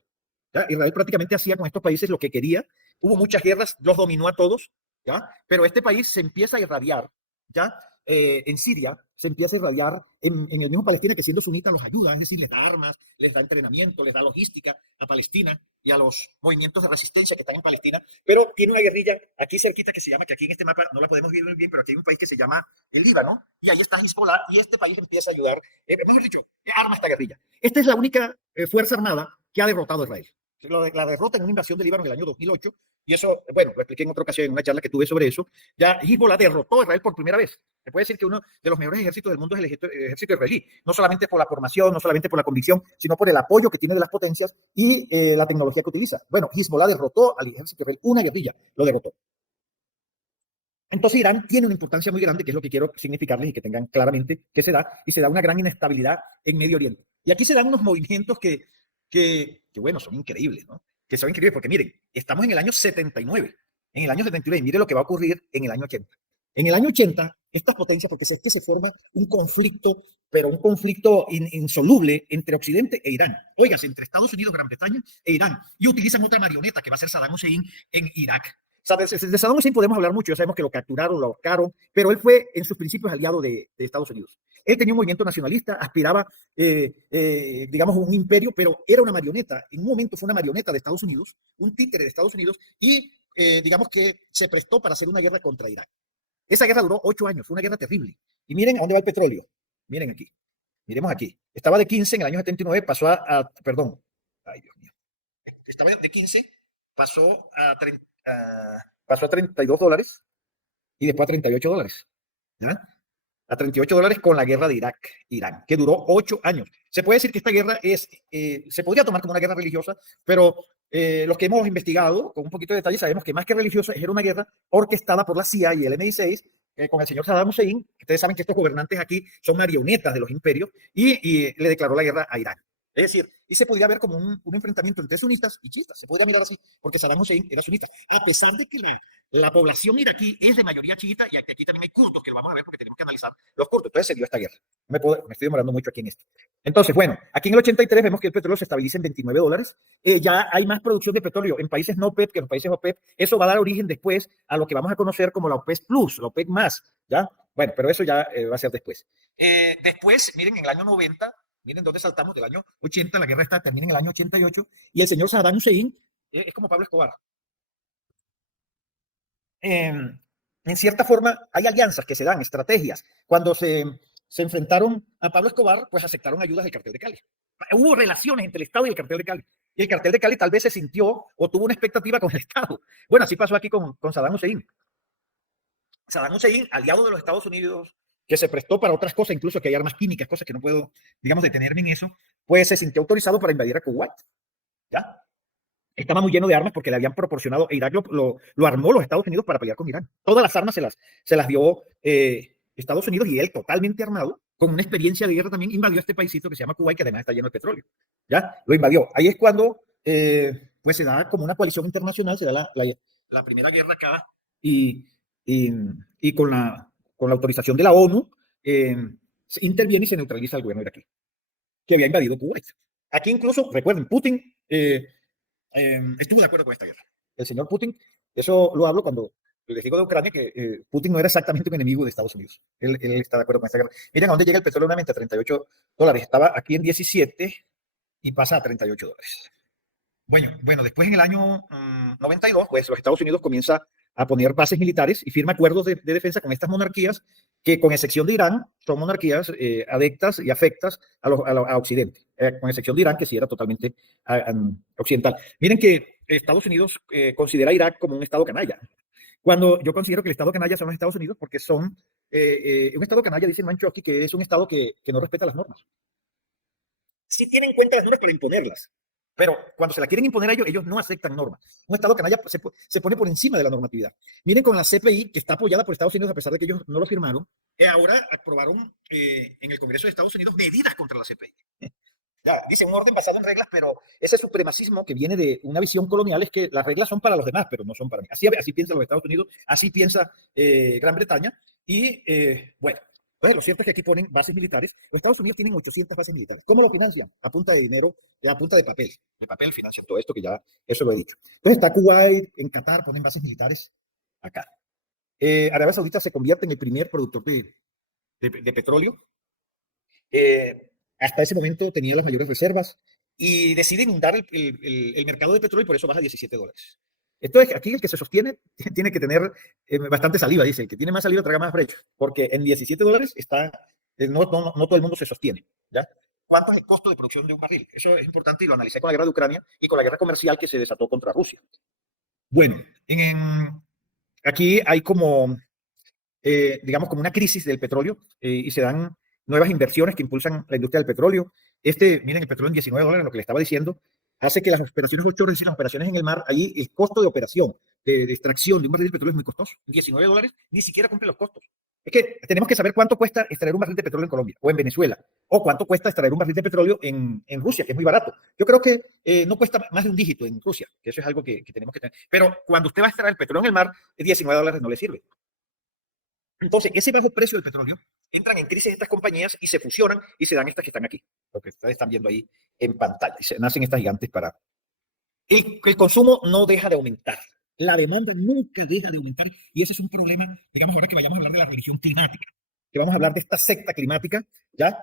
¿Ya? Israel prácticamente hacía con estos países lo que quería. Hubo muchas guerras, los dominó a todos, ¿ya? Pero este país se empieza a irradiar, ¿ya? En Siria se empieza a irradiar en el mismo Palestina, que siendo sunita los ayuda, es decir, les da armas, les da entrenamiento, les da logística a Palestina y a los movimientos de resistencia que están en Palestina, pero tiene una guerrilla aquí cerquita que se llama, que aquí en este mapa no la podemos ver muy bien, pero aquí hay un país que se llama el Líbano, y ahí está Hezbollah, y este país empieza a ayudar, mejor dicho, arma esta guerrilla. Esta es la única fuerza armada que ha derrotado a Israel. La derrota en una invasión de Líbano en el año 2008, y eso, bueno, lo expliqué en otra ocasión, en una charla que tuve sobre eso. Ya Hezbollah derrotó a Israel por primera vez. Se puede decir que uno de los mejores ejércitos del mundo es el ejército israelí, no solamente por la formación, no solamente por la convicción, sino por el apoyo que tiene de las potencias y la tecnología que utiliza. Bueno, Hezbollah derrotó al ejército israelí, una guerrilla lo derrotó. Entonces Irán tiene una importancia muy grande, que es lo que quiero significarles y que tengan claramente que se da, y se da una gran inestabilidad en Medio Oriente. Y aquí se dan unos movimientos que bueno, son increíbles, ¿no? Que son increíbles porque miren, estamos en el año 79, en el año 79, mire lo que va a ocurrir en el año 80. En el año 80, estas potencias, porque es que se forma un conflicto, pero un conflicto insoluble entre Occidente e Irán. Oigas, entre Estados Unidos, Gran Bretaña e Irán, y utilizan otra marioneta que va a ser Saddam Hussein en Irak. ¿Sabes? De Saddam Hussein podemos hablar mucho, ya sabemos que lo capturaron, lo ahorcaron, pero él fue en sus principios aliado de Estados Unidos. Él tenía un movimiento nacionalista, aspiraba, digamos, un imperio, pero era una marioneta. En un momento fue una marioneta de Estados Unidos, un títere de Estados Unidos, y digamos que se prestó para hacer una guerra contra Irak. Esa guerra duró 8 años, fue una guerra terrible. Y miren a dónde va el petróleo. Miren aquí. Miremos aquí. Estaba de 15 en el año 79, pasó perdón. Ay, Dios mío. Estaba de 15, pasó a $32 y después a $38. ¿Ya? A $38 con la guerra de Irak-Irán, que duró 8 años. Se puede decir que esta guerra se podría tomar como una guerra religiosa, pero los que hemos investigado con un poquito de detalle sabemos que más que religiosa era una guerra orquestada por la CIA y el MI6 con el señor Saddam Hussein. Ustedes saben que estos gobernantes aquí son marionetas de los imperios y le declaró la guerra a Irán. Es decir, y se podía ver como un enfrentamiento entre sunitas y chiitas. Se podía mirar así, porque Saddam Hussein era sunita. A pesar de que la población iraquí es de mayoría chiita, y aquí también hay kurdos que lo vamos a ver porque tenemos que analizar los kurdos. Entonces se dio esta guerra. Me estoy demorando mucho aquí en esto. Entonces, bueno, aquí en el 83 vemos que el petróleo se estabiliza en $29. Ya hay más producción de petróleo en países no OPEP que en países OPEP. Eso va a dar origen después a lo que vamos a conocer como la OPEC Plus, la OPEC más, ¿ya? Bueno, pero eso ya va a ser después. Después, miren, en el año 90, miren dónde saltamos, del año 80, la guerra termina en el año 88, y el señor Saddam Hussein es como Pablo Escobar. En cierta forma, hay alianzas que se dan, estrategias. Cuando se enfrentaron a Pablo Escobar, pues aceptaron ayudas del cartel de Cali. Hubo relaciones entre el Estado y el cartel de Cali. Y el cartel de Cali tal vez se sintió o tuvo una expectativa con el Estado. Bueno, así pasó aquí con Saddam Hussein. Saddam Hussein, aliado de los Estados Unidos, que se prestó para otras cosas, incluso que hay armas químicas, cosas que no puedo, digamos, detenerme en eso, pues se sintió autorizado para invadir a Kuwait. ¿Ya? Estaba muy lleno de armas porque le habían proporcionado, e Irak lo armó los Estados Unidos para pelear con Irán. Todas las armas se las dio Estados Unidos, y él, totalmente armado, con una experiencia de guerra también, invadió este paísito que se llama Kuwait, que además está lleno de petróleo. ¿Ya? Lo invadió. Ahí es cuando pues se da como una coalición internacional, se da la primera guerra acá, y con la autorización de la ONU, se interviene y se neutraliza al gobierno iraquí, que había invadido Kuwait. Aquí incluso, recuerden, Putin estuvo de acuerdo con esta guerra. El señor Putin, eso lo hablo cuando les digo de Ucrania, que Putin no era exactamente un enemigo de Estados Unidos. Él está de acuerdo con esta guerra. Miren a dónde llega el petróleo nuevamente, a $38. Estaba aquí en 17 y pasa a $38. Bueno, después en el año 92, pues los Estados Unidos comienza a poner bases militares y firma acuerdos de defensa con estas monarquías que, con excepción de Irán, son monarquías adectas y afectas a Occidente, con excepción de Irán, que sí era totalmente occidental. Miren que Estados Unidos considera a Irak como un estado canalla, cuando yo considero que el estado canalla son los Estados Unidos, porque son un estado canalla, dice Manchowski, que es un estado que no respeta las normas. Sí tienen en cuenta las normas para imponerlas, pero cuando se la quieren imponer a ellos no aceptan normas. Un estado canalla se pone por encima de la normatividad. Miren con la CPI, que está apoyada por Estados Unidos, a pesar de que ellos no lo firmaron, ahora aprobaron en el Congreso de Estados Unidos medidas contra la CPI. Ya, dice un orden basado en reglas, pero ese supremacismo que viene de una visión colonial es que las reglas son para los demás, pero no son para mí. Así piensan los Estados Unidos, así piensa Gran Bretaña, y bueno. Entonces, lo cierto es que aquí ponen bases militares. Los Estados Unidos tienen 800 bases militares. ¿Cómo lo financian? A punta de dinero, a punta de papel. De papel financian todo esto, que ya eso lo he dicho. Entonces está Kuwait, en Qatar ponen bases militares acá. Arabia Saudita se convierte en el primer productor de petróleo. Hasta ese momento tenía las mayores reservas y decide inundar el mercado de petróleo, y por eso baja a $17. Entonces, aquí el que se sostiene tiene que tener bastante saliva, dice. El que tiene más saliva traga más brecho, porque en $17 está, no todo el mundo se sostiene, ¿ya? ¿Cuánto es el costo de producción de un barril? Eso es importante, y lo analicé con la guerra de Ucrania y con la guerra comercial que se desató contra Rusia. Bueno, aquí hay como, digamos, como una crisis del petróleo, y se dan nuevas inversiones que impulsan la industria del petróleo. Miren, el petróleo en $19, lo que le estaba diciendo, hace que las operaciones offshore, es decir, las operaciones en el mar, allí el costo de operación, de extracción de un barril de petróleo es muy costoso. $19 ni siquiera cumple los costos. Es que tenemos que saber cuánto cuesta extraer un barril de petróleo en Colombia o en Venezuela, o cuánto cuesta extraer un barril de petróleo en Rusia, que es muy barato. Yo creo que no cuesta más de un dígito en Rusia, que eso es algo que tenemos que tener. Pero cuando usted va a extraer el petróleo en el mar, $19 no le sirve. Entonces, ese bajo precio del petróleo, entran en crisis estas compañías y se fusionan y se dan estas que están aquí, lo que ustedes están viendo ahí en pantalla. Y se nacen estas gigantes para... El consumo no deja de aumentar. La demanda nunca deja de aumentar. Y ese es un problema, digamos, ahora que vayamos a hablar de la religión climática, que vamos a hablar de esta secta climática, ¿ya?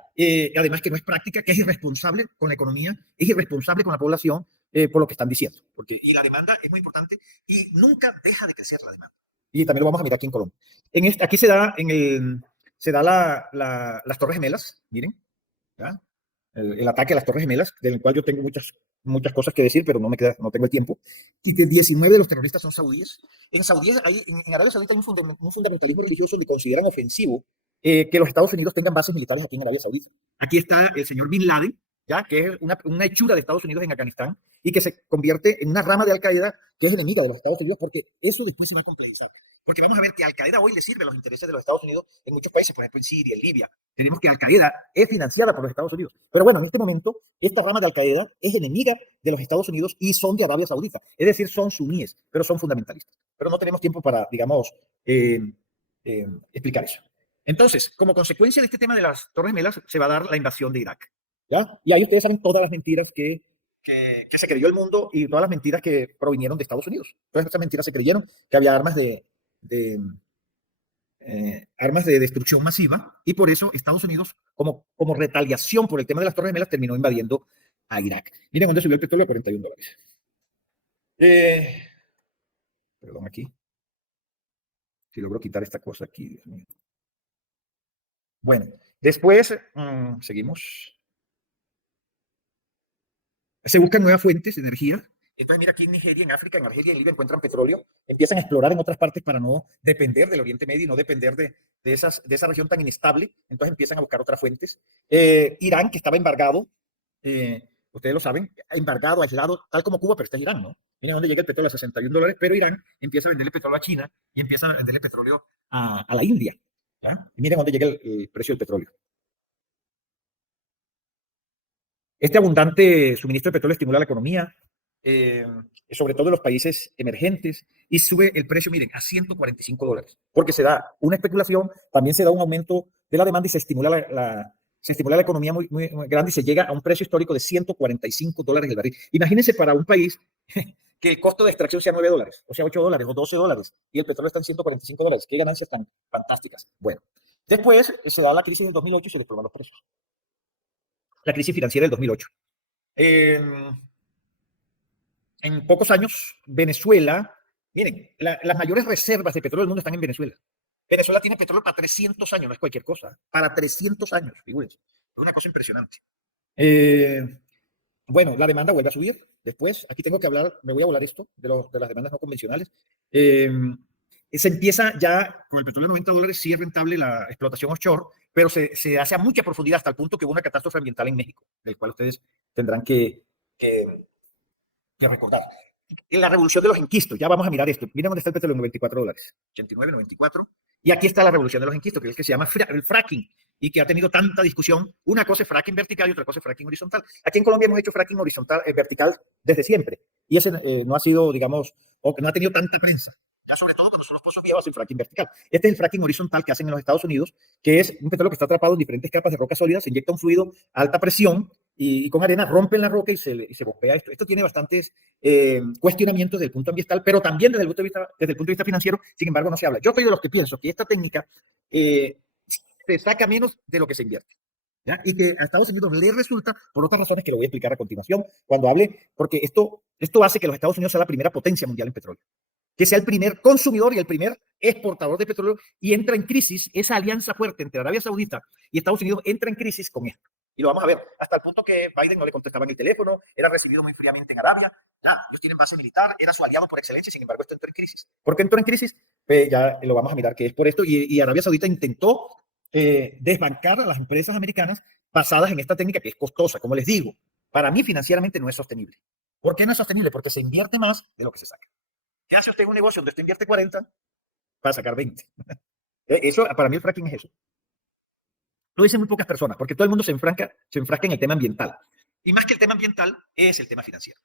Además que no es práctica, que es irresponsable con la economía, es irresponsable con la población, por lo que están diciendo. Y la demanda es muy importante y nunca deja de crecer la demanda. Y también lo vamos a mirar aquí en Colombia. Aquí se da, las Torres Gemelas, miren, ¿ya? El ataque a las Torres Gemelas, del cual yo tengo muchas cosas que decir, pero no tengo el tiempo. Y que 19 de los terroristas son saudíes. En Arabia Saudita hay un fundamentalismo religioso que consideran ofensivo que los Estados Unidos tengan bases militares aquí en Arabia Saudita. Aquí está el señor Bin Laden, ¿ya? Que es una hechura de Estados Unidos en Afganistán, y que se convierte en una rama de Al Qaeda que es enemiga de los Estados Unidos, porque eso después se va a complejizar. Porque vamos a ver que Al-Qaeda hoy le sirve a los intereses de los Estados Unidos en muchos países, por ejemplo en Siria, en Libia. Tenemos que Al-Qaeda es financiada por los Estados Unidos. Pero bueno, en este momento, esta rama de Al-Qaeda es enemiga de los Estados Unidos y son de Arabia Saudita. Es decir, son suníes, pero son fundamentalistas. Pero no tenemos tiempo para, digamos, explicar eso. Entonces, como consecuencia de este tema de las Torres Gemelas, se va a dar la invasión de Irak. ¿Ya? Y ahí ustedes saben todas las mentiras que se creyó el mundo y todas las mentiras que provinieron de Estados Unidos. Todas estas mentiras se creyeron que había de, armas de destrucción masiva y por eso Estados Unidos, como retaliación por el tema de las Torres Gemelas, terminó invadiendo a Irak. Miren dónde subió el petróleo a $41. Perdón, aquí. Si logro quitar esta cosa aquí, Dios mío. Bueno, después seguimos. Se buscan nuevas fuentes de energía. Entonces, mira, aquí en Nigeria, en África, en Argelia, en Libia encuentran petróleo, empiezan a explorar en otras partes para no depender del Oriente Medio y no depender de esa región tan inestable. Entonces empiezan a buscar otras fuentes. Irán, que estaba embargado, ustedes lo saben, embargado, aislado, tal como Cuba, pero está es Irán, ¿no? Miren dónde llega el petróleo a $61, pero Irán empieza a venderle petróleo a China y empieza a venderle petróleo a la India. ¿Ya? Y miren dónde llega el precio del petróleo. Este abundante suministro de petróleo estimula la economía, sobre todo en los países emergentes, y sube el precio, miren, a $145, porque se da una especulación, también se da un aumento de la demanda y se estimula la economía muy grande y se llega a un precio histórico de $145 el barril. Imagínense para un país que el costo de extracción sea $9, o sea, $8 o $12, y el petróleo está en $145. Qué ganancias tan fantásticas. Bueno, después se da la crisis del 2008 y se desploman los precios. La crisis financiera del 2008. En pocos años, Venezuela, miren, las mayores reservas de petróleo del mundo están en Venezuela. Venezuela tiene petróleo para 300 años, no es cualquier cosa. Para 300 años, figúrense. Es una cosa impresionante. Bueno, la demanda vuelve a subir. Después, aquí tengo que hablar, me voy a volar esto, de las demandas no convencionales. Se empieza ya, con el petróleo de $90, sí es rentable la explotación offshore, pero se hace a mucha profundidad hasta el punto que hubo una catástrofe ambiental en México, del cual ustedes tendrán que recordar. En la revolución de los enquistos, ya vamos a mirar esto. Miren dónde está el petróleo en $94, 89, 94. Y aquí está la revolución de los enquistos, que es el que se llama el fracking y que ha tenido tanta discusión. Una cosa es fracking vertical y otra cosa es fracking horizontal. Aquí en Colombia hemos hecho fracking horizontal, vertical desde siempre. Y ese no ha sido, digamos, o no ha tenido tanta prensa. Ya sobre todo cuando son los pozos viejos hacen fracking vertical. Este es el fracking horizontal que hacen en los Estados Unidos, que es un petróleo que está atrapado en diferentes capas de roca sólida, se inyecta un fluido a alta presión y con arena rompen la roca y se bombea esto. Esto tiene bastantes cuestionamientos desde el punto ambiental, pero también desde el punto de vista financiero. Sin embargo, no se habla. Yo soy de los que pienso que esta técnica se saca menos de lo que se invierte. ¿Ya? Y que a Estados Unidos le resulta, por otras razones que le voy a explicar a continuación, cuando hable, porque esto hace que los Estados Unidos sea la primera potencia mundial en petróleo, que sea el primer consumidor y el primer exportador de petróleo, y entra en crisis, esa alianza fuerte entre Arabia Saudita y Estados Unidos entra en crisis con esto. Y lo vamos a ver, hasta el punto que Biden no le contestaba en el teléfono, era recibido muy fríamente en Arabia, ya, ellos tienen base militar, era su aliado por excelencia, sin embargo esto entró en crisis. ¿Por qué entró en crisis? Ya lo vamos a mirar que es por esto, y Arabia Saudita intentó desbancar a las empresas americanas basadas en esta técnica que es costosa, como les digo. Para mí financieramente no es sostenible. ¿Por qué no es sostenible? Porque se invierte más de lo que se saca. ¿Qué hace usted en un negocio donde usted invierte 40 para sacar 20? Eso, para mí el fracking es eso. Lo dicen muy pocas personas, porque todo el mundo se enfrasca en el tema ambiental. Y más que el tema ambiental, es el tema financiero.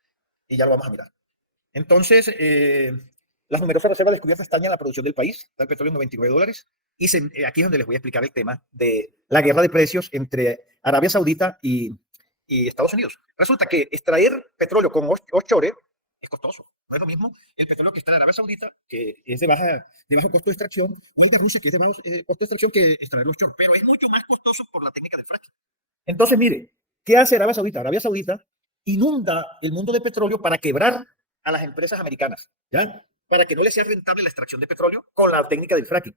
Y ya lo vamos a mirar. Entonces, las numerosas reservas descubiertas están en la producción del país, está el petróleo en $99, y aquí es donde les voy a explicar el tema de la guerra de precios entre Arabia Saudita y Estados Unidos. Resulta que extraer petróleo con offshore es costoso. No es lo mismo el petróleo que está en Arabia Saudita, que es de bajo costo de extracción, o el de Rusia, que es de bajo costo de extracción, que extraer offshore, pero es mucho más costoso por la técnica del fracking. Entonces, mire, ¿qué hace Arabia Saudita? Arabia Saudita inunda el mundo de petróleo para quebrar a las empresas americanas, ¿ya? Para que no les sea rentable la extracción de petróleo con la técnica del fracking.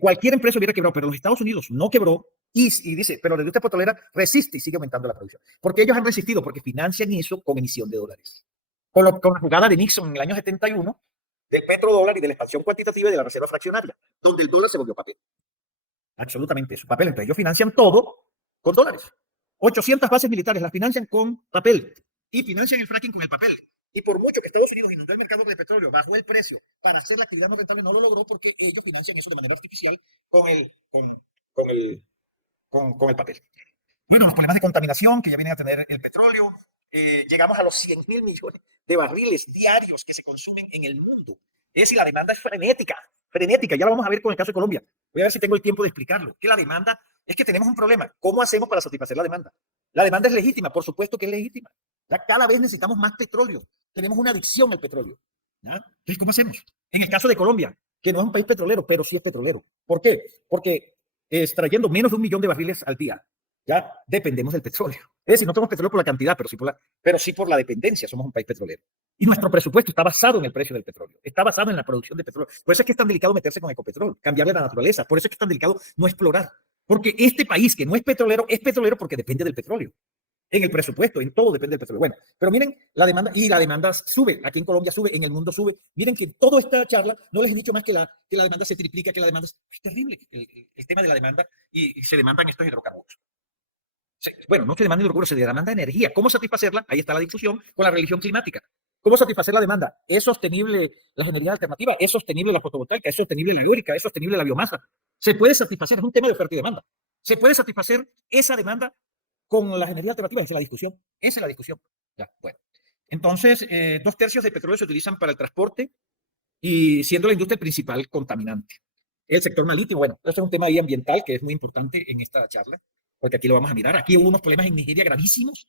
Cualquier empresa hubiera quebrado, pero los Estados Unidos no quebró y dice, pero la industria petrolera resiste y sigue aumentando la producción. ¿Por qué ellos han resistido? Porque financian eso con emisión de dólares. Con la jugada de Nixon en el año 71, del petrodólar y de la expansión cuantitativa y de la reserva fraccionaria, donde el dólar se volvió papel. Absolutamente eso, papel. Entonces ellos financian todo con dólares. 800 bases militares las financian con papel y financian el fracking con el papel. Y por mucho que Estados Unidos inundó el mercado de petróleo, bajó el precio para hacer la actividad no rentable, no lo logró porque ellos financian eso de manera artificial con el papel. Bueno, los problemas de contaminación que ya vienen a tener el petróleo, llegamos a los 100.000 millones de barriles diarios que se consumen en el mundo. Es decir, la demanda es frenética, frenética. Ya lo vamos a ver con el caso de Colombia. Voy a ver si tengo el tiempo de explicarlo. Que la demanda es que tenemos un problema. ¿Cómo hacemos para satisfacer la demanda? La demanda es legítima, por supuesto que es legítima. Ya cada vez necesitamos más petróleo. Tenemos una adicción al petróleo. ¿Ya? Entonces, ¿cómo hacemos? En el caso de Colombia, que no es un país petrolero, pero sí es petrolero. ¿Por qué? Porque extrayendo menos de 1 millón de barriles al día, ya dependemos del petróleo. Es decir, no tenemos petróleo por la cantidad, pero sí por la dependencia. Somos un país petrolero. Y nuestro presupuesto está basado en el precio del petróleo. Está basado en la producción de petróleo. Por eso es que es tan delicado meterse con Ecopetrol, cambiarle la naturaleza. Por eso es que es tan delicado no explorar. Porque este país que no es petrolero porque depende del petróleo. En el presupuesto, en todo depende del petróleo. Bueno, pero miren la demanda, y la demanda sube. Aquí en Colombia sube, en el mundo sube. Miren que en toda esta charla no les he dicho más que la demanda se triplica, que la demanda es terrible. El tema de la demanda y se demandan estos hidrocarburos. Bueno, no se demanda hidrocarburos, se demanda energía. ¿Cómo satisfacerla? Ahí está la discusión con la religión climática. ¿Cómo satisfacer la demanda? ¿Es sostenible las energías alternativas? ¿Es sostenible la fotovoltaica? ¿Es sostenible la eólica? ¿Es sostenible la biomasa? Se puede satisfacer, es un tema de oferta y demanda. Se puede satisfacer esa demanda con las energías alternativas. Esa es la discusión. Esa es la discusión. Ya, bueno. Entonces, 2/3 del petróleo se utilizan para el transporte y siendo la industria el principal contaminante. El sector marítimo, bueno, eso es un tema ahí ambiental que es muy importante en esta charla, porque aquí lo vamos a mirar. Aquí hubo unos problemas en Nigeria gravísimos,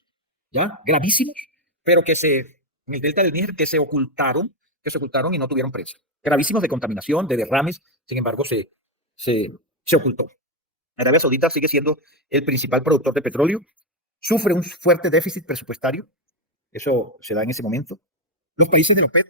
¿ya? Gravísimos, pero en el delta del Níger, que se ocultaron y no tuvieron prensa. Gravísimos de contaminación, de derrames, sin embargo, se ocultó. Arabia Saudita sigue siendo el principal productor de petróleo, sufre un fuerte déficit presupuestario, eso se da en ese momento. Los países de la OPEP,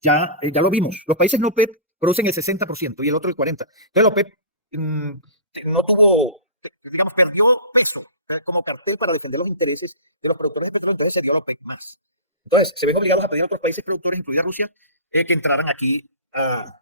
ya lo vimos, los países no OPEP producen el 60% y el otro el 40%. Entonces la OPEP no tuvo, digamos, perdió peso como cartel para defender los intereses de los productores de petróleo, entonces se dio la OPEP más. Entonces se ven obligados a pedir a otros países productores, incluida Rusia, que entraran aquí a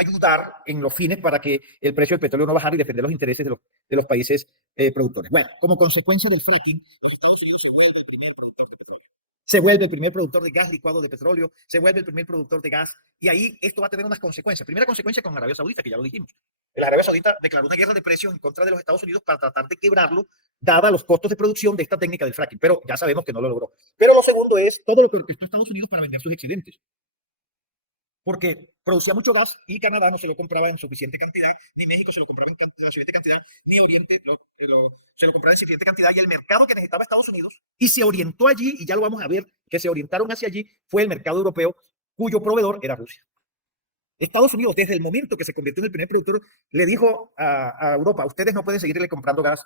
ayudar en los fines para que el precio del petróleo no bajara y defender los intereses de los países productores. Bueno, como consecuencia del fracking, los Estados Unidos se vuelve el primer productor de petróleo. Se vuelve el primer productor de gas licuado de petróleo, se vuelve el primer productor de gas, y ahí esto va a tener unas consecuencias. Primera consecuencia con Arabia Saudita, que ya lo dijimos. La Arabia Saudita declaró una guerra de precios en contra de los Estados Unidos para tratar de quebrarlo, dada los costos de producción de esta técnica del fracking, pero ya sabemos que no lo logró. Pero lo segundo es todo lo que orquestó Estados Unidos para vender sus excedentes. Porque producía mucho gas y Canadá no se lo compraba en suficiente cantidad, ni México se lo compraba en suficiente cantidad, ni Oriente se lo compraba en suficiente cantidad, y el mercado que necesitaba Estados Unidos, y se orientó allí, y ya lo vamos a ver, que se orientaron hacia allí, fue el mercado europeo, cuyo proveedor era Rusia. Estados Unidos, desde el momento que se convirtió en el primer productor, le dijo a Europa: ustedes no pueden seguirle comprando gas,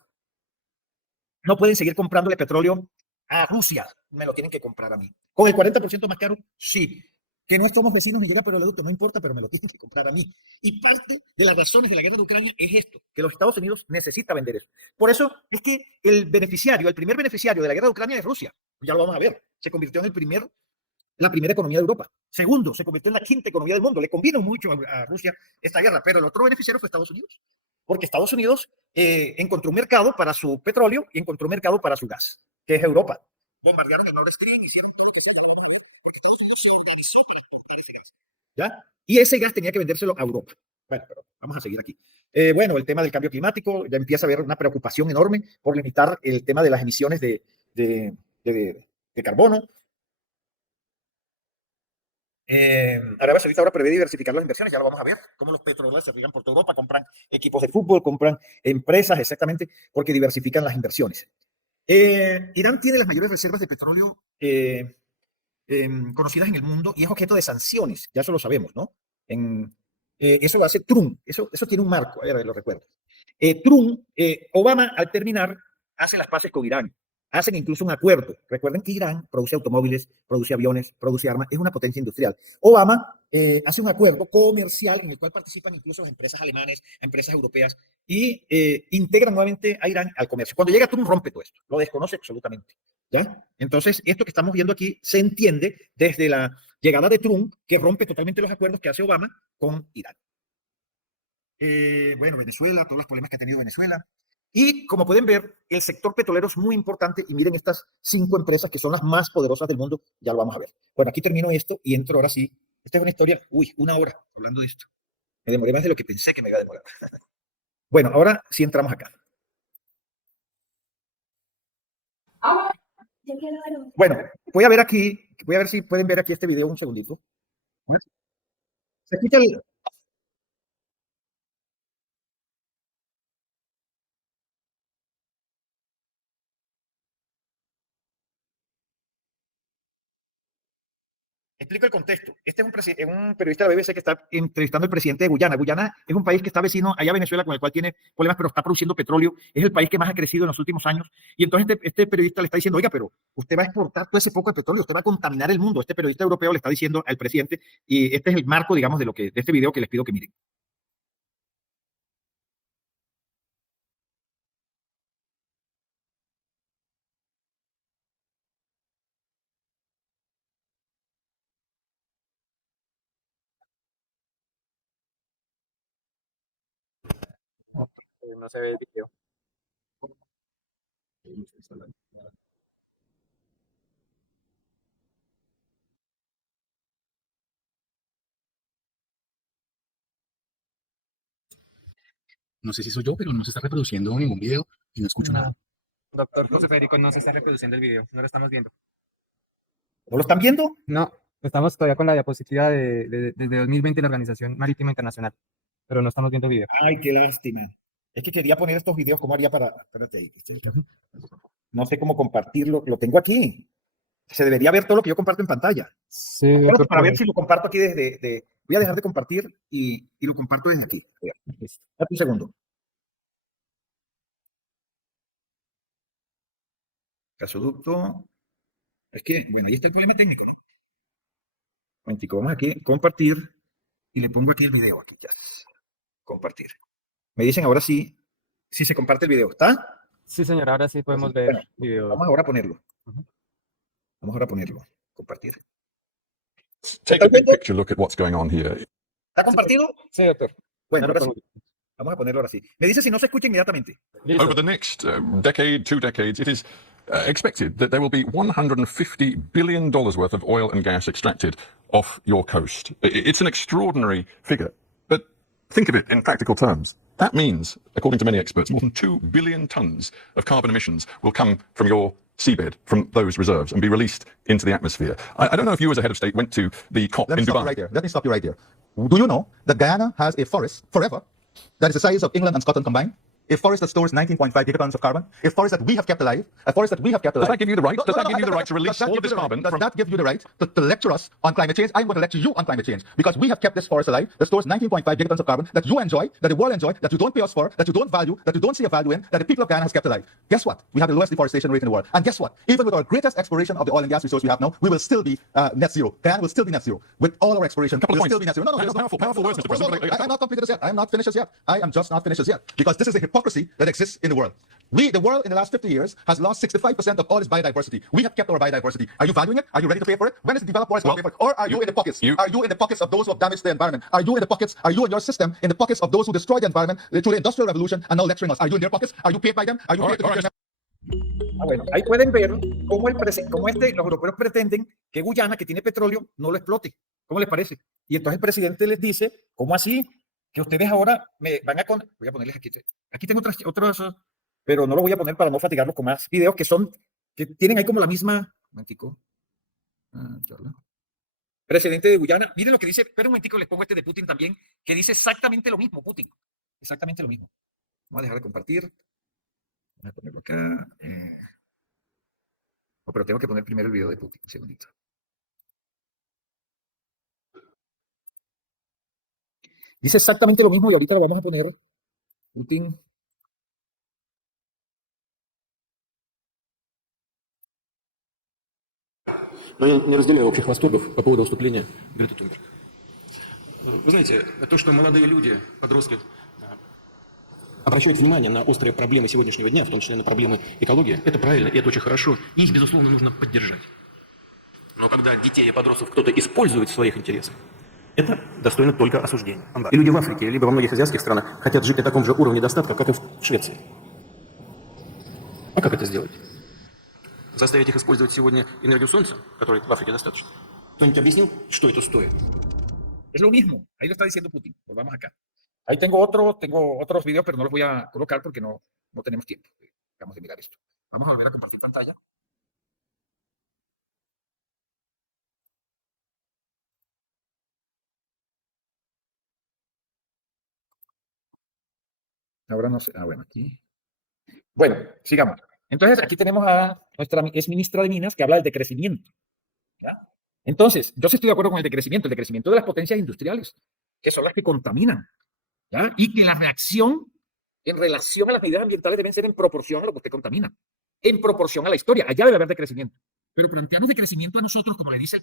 no pueden seguir comprándole petróleo a Rusia, me lo tienen que comprar a mí. ¿Con el 40% más caro? Sí. Que no somos vecinos ni llega, pero el producto no importa, pero me lo tienen que comprar a mí. Y parte de las razones de la guerra de Ucrania es esto, que los Estados Unidos necesita vender eso. Por eso es que el primer beneficiario de la guerra de Ucrania es Rusia. Ya lo vamos a ver. Se convirtió en la primera economía de Europa. Segundo, se convirtió en la quinta economía del mundo. Le convino mucho a Rusia esta guerra, pero el otro beneficiario fue Estados Unidos. Porque Estados Unidos encontró un mercado para su petróleo y encontró un mercado para su gas, que es Europa. Bombardearon el Nord Stream, hicieron todo lo que se hace, porque Estados Unidos se organizó para exportar ese gas. ¿Ya? Y ese gas tenía que vendérselo a Europa. Bueno, pero vamos a seguir aquí. Bueno, el tema del cambio climático, ya empieza a haber una preocupación enorme por limitar el tema de las emisiones de carbono. Arabia Saudita ahora prevé diversificar las inversiones, ya lo vamos a ver, cómo los petroleros se riegan por toda Europa, compran equipos de fútbol, compran empresas, exactamente, porque diversifican las inversiones. Irán tiene las mayores reservas de petróleo conocidas en el mundo y es objeto de sanciones, ya eso lo sabemos, ¿no? Eso lo hace Trump, eso tiene un marco, a ver, lo recuerdo. Trump, Obama al terminar, hace las paces con Irán. Hacen incluso un acuerdo. Recuerden que Irán produce automóviles, produce aviones, produce armas, es una potencia industrial. Obama hace un acuerdo comercial en el cual participan incluso las empresas alemanas, empresas europeas, y integran nuevamente a Irán al comercio. Cuando llega Trump rompe todo esto, lo desconoce absolutamente. ¿Ya? Entonces, esto que estamos viendo aquí se entiende desde la llegada de Trump, que rompe totalmente los acuerdos que hace Obama con Irán. Bueno, Venezuela, todos los problemas que ha tenido Venezuela. Y como pueden ver, el sector petrolero es muy importante y miren estas 5 empresas que son las más poderosas del mundo, ya lo vamos a ver. Bueno, aquí termino esto y entro ahora sí. Esta es una historia, una hora hablando de esto. Me demoré más de lo que pensé que me iba a demorar. Bueno, ahora sí entramos acá. Bueno, voy a ver si pueden ver aquí este video un segundito. ¿Se escucha el, Explico el contexto. Este es un periodista de la BBC que está entrevistando al presidente de Guyana. Guyana es un país que está vecino allá a Venezuela, con el cual tiene problemas, pero está produciendo petróleo. Es el país que más ha crecido en los últimos años. Y entonces este periodista le está diciendo, oiga, pero usted va a exportar todo ese poco de petróleo, usted va a contaminar el mundo. Este periodista europeo le está diciendo al presidente, y este es el marco, digamos, de este video que les pido que miren. No se ve el video. No sé si soy yo, pero no se está reproduciendo ningún video y no escucho nada. Doctor José Federico, no se está reproduciendo el video, no lo estamos viendo. ¿No lo están viendo? No, estamos todavía con la diapositiva desde 2020 de la Organización Marítima Internacional, pero no estamos viendo el video. Ay, qué lástima. Es que quería poner estos videos, ¿cómo haría para...? Espérate ahí. No sé cómo compartirlo. Lo tengo aquí. Se debería ver todo lo que yo comparto en pantalla. Sí, Espérate doctor, para ver si lo comparto aquí voy a dejar de compartir y lo comparto desde aquí. Espérate un segundo. Gasoducto. Es que, bueno, ahí está el problema técnico. Un momentico, vamos aquí, compartir, y le pongo aquí el video. Aquí ya. Compartir. Me dicen ahora sí, si se comparte el video. ¿Está? Sí, señor, ahora sí podemos ver Bueno, video. vamos ahora a ponerlo. Ujú. Vamos ahora a ponerlo. Compartir. Take a big picture look at what's going on here. ¿Está compartido? Sí, doctor. Bueno, Ya lo ahora sí. Vamos a ponerlo ahora sí. Me dice si no se escucha inmediatamente. Listo. Over the next decade, 2 decades, it is expected that there will be $150 billion worth of oil and gas extracted off your coast. It's an extraordinary figure, but think of it in practical terms. That means, according to many experts, more than 2 billion tons of carbon emissions will come from your seabed, from those reserves, and be released into the atmosphere. I don't know if you as a head of state went to the COP Let in me stop you Dubai. right there. Let me stop you right there. Do you know that Guyana has a forest forever that is the size of England and Scotland combined? A forest that stores 19.5 gigatons of carbon. A forest that we have kept alive. A forest that we have kept alive. Does that give you the right? No, Does no, that no, give you the no, right to release does that all of give you this the right- carbon Does from... that give you the right to lecture us on climate change? I'm going to lecture you on climate change because we have kept this forest alive that stores 19.5 gigatons of carbon that you enjoy, that the world enjoy, that you don't pay us for, that you don't value, that you don't see a value in, that the people of Guyana has kept alive. Guess what? We have the lowest deforestation rate in the world. And guess what? Even with our greatest exploration of the oil and gas resource we have now, we will still be net zero. Guyana will still be net zero. With all our exploration, Couple of we'll points. still be net zero. No, That's no, powerful words, Mr. President. I'm not completed yet. I'm not finished as yet. I am just not finished as yet. Because this is a hypocrisy that exists in the world. The world in the last 50 years has lost 65% of all its biodiversity. We have kept our biodiversity. Are you valuing it? Are you ready to pay for it? When is the developed world going to pay for it? Or are you in the pockets? Are you in the pockets of those who have damaged the environment? Are you in the pockets? Are you and your system in the pockets of those who destroyed the environment through the Industrial Revolution and now lecturing us? Are you in their pockets? Are you paid by them? Are you paid to keep them? Bueno, ahí pueden ver cómo, los europeos pretenden que Guyana, que tiene petróleo, no lo explote. ¿Cómo les parece? Y entonces el presidente les dice, ¿cómo así? Que ustedes ahora me van a... Voy a ponerles aquí. Aquí tengo otros, pero no lo voy a poner para no fatigarlos con más videos que tienen ahí como la misma... Un momentico. Presidente de Guyana. Miren lo que dice. Espera un momentico, les pongo este de Putin también, que dice exactamente lo mismo, Putin. Exactamente lo mismo. Vamos a dejar de compartir. Voy a ponerlo acá. Pero tengo que poner primero el video de Putin. Un segundito. Dice exactamente lo mismo y ahorita lo vamos a poner. Putin. Но я не разделяю общих восторгов по поводу выступления Греты Тунберг. Вы знаете, то, что молодые люди, подростки, обращают внимание на острые проблемы сегодняшнего дня, в том числе на проблемы экологии, это правильно, и это очень хорошо. Их, безусловно, нужно поддержать. Но когда детей и подростков кто-то использует в своих интересах, это достойно только осуждения. И люди в Африке, либо во многих азиатских странах хотят жить на таком же уровне достатка, как и в Швеции. А как это сделать? Заставить их использовать сегодня энергию солнца, которой в Африке достаточно. Кто-нибудь объяснил, что это стоит? Es lo mismo, ahí lo está diciendo Putin. Volvamos acá. Ahí tengo otros videos, pero no los voy a colocar porque no tenemos tiempo. Vamos a mirar esto. Vamos a volver a compartir pantalla. Ahora no sé. Ah, bueno, aquí. Bueno, sigamos. Entonces, aquí tenemos a nuestra exministra de Minas que habla del decrecimiento. ¿Ya? Entonces, yo sí estoy de acuerdo con el decrecimiento de las potencias industriales, que son las que contaminan. ¿Ya? Y que la reacción en relación a las medidas ambientales deben ser en proporción a lo que usted contamina, en proporción a la historia. Allá debe haber decrecimiento. Pero plantearnos decrecimiento a nosotros, como le dice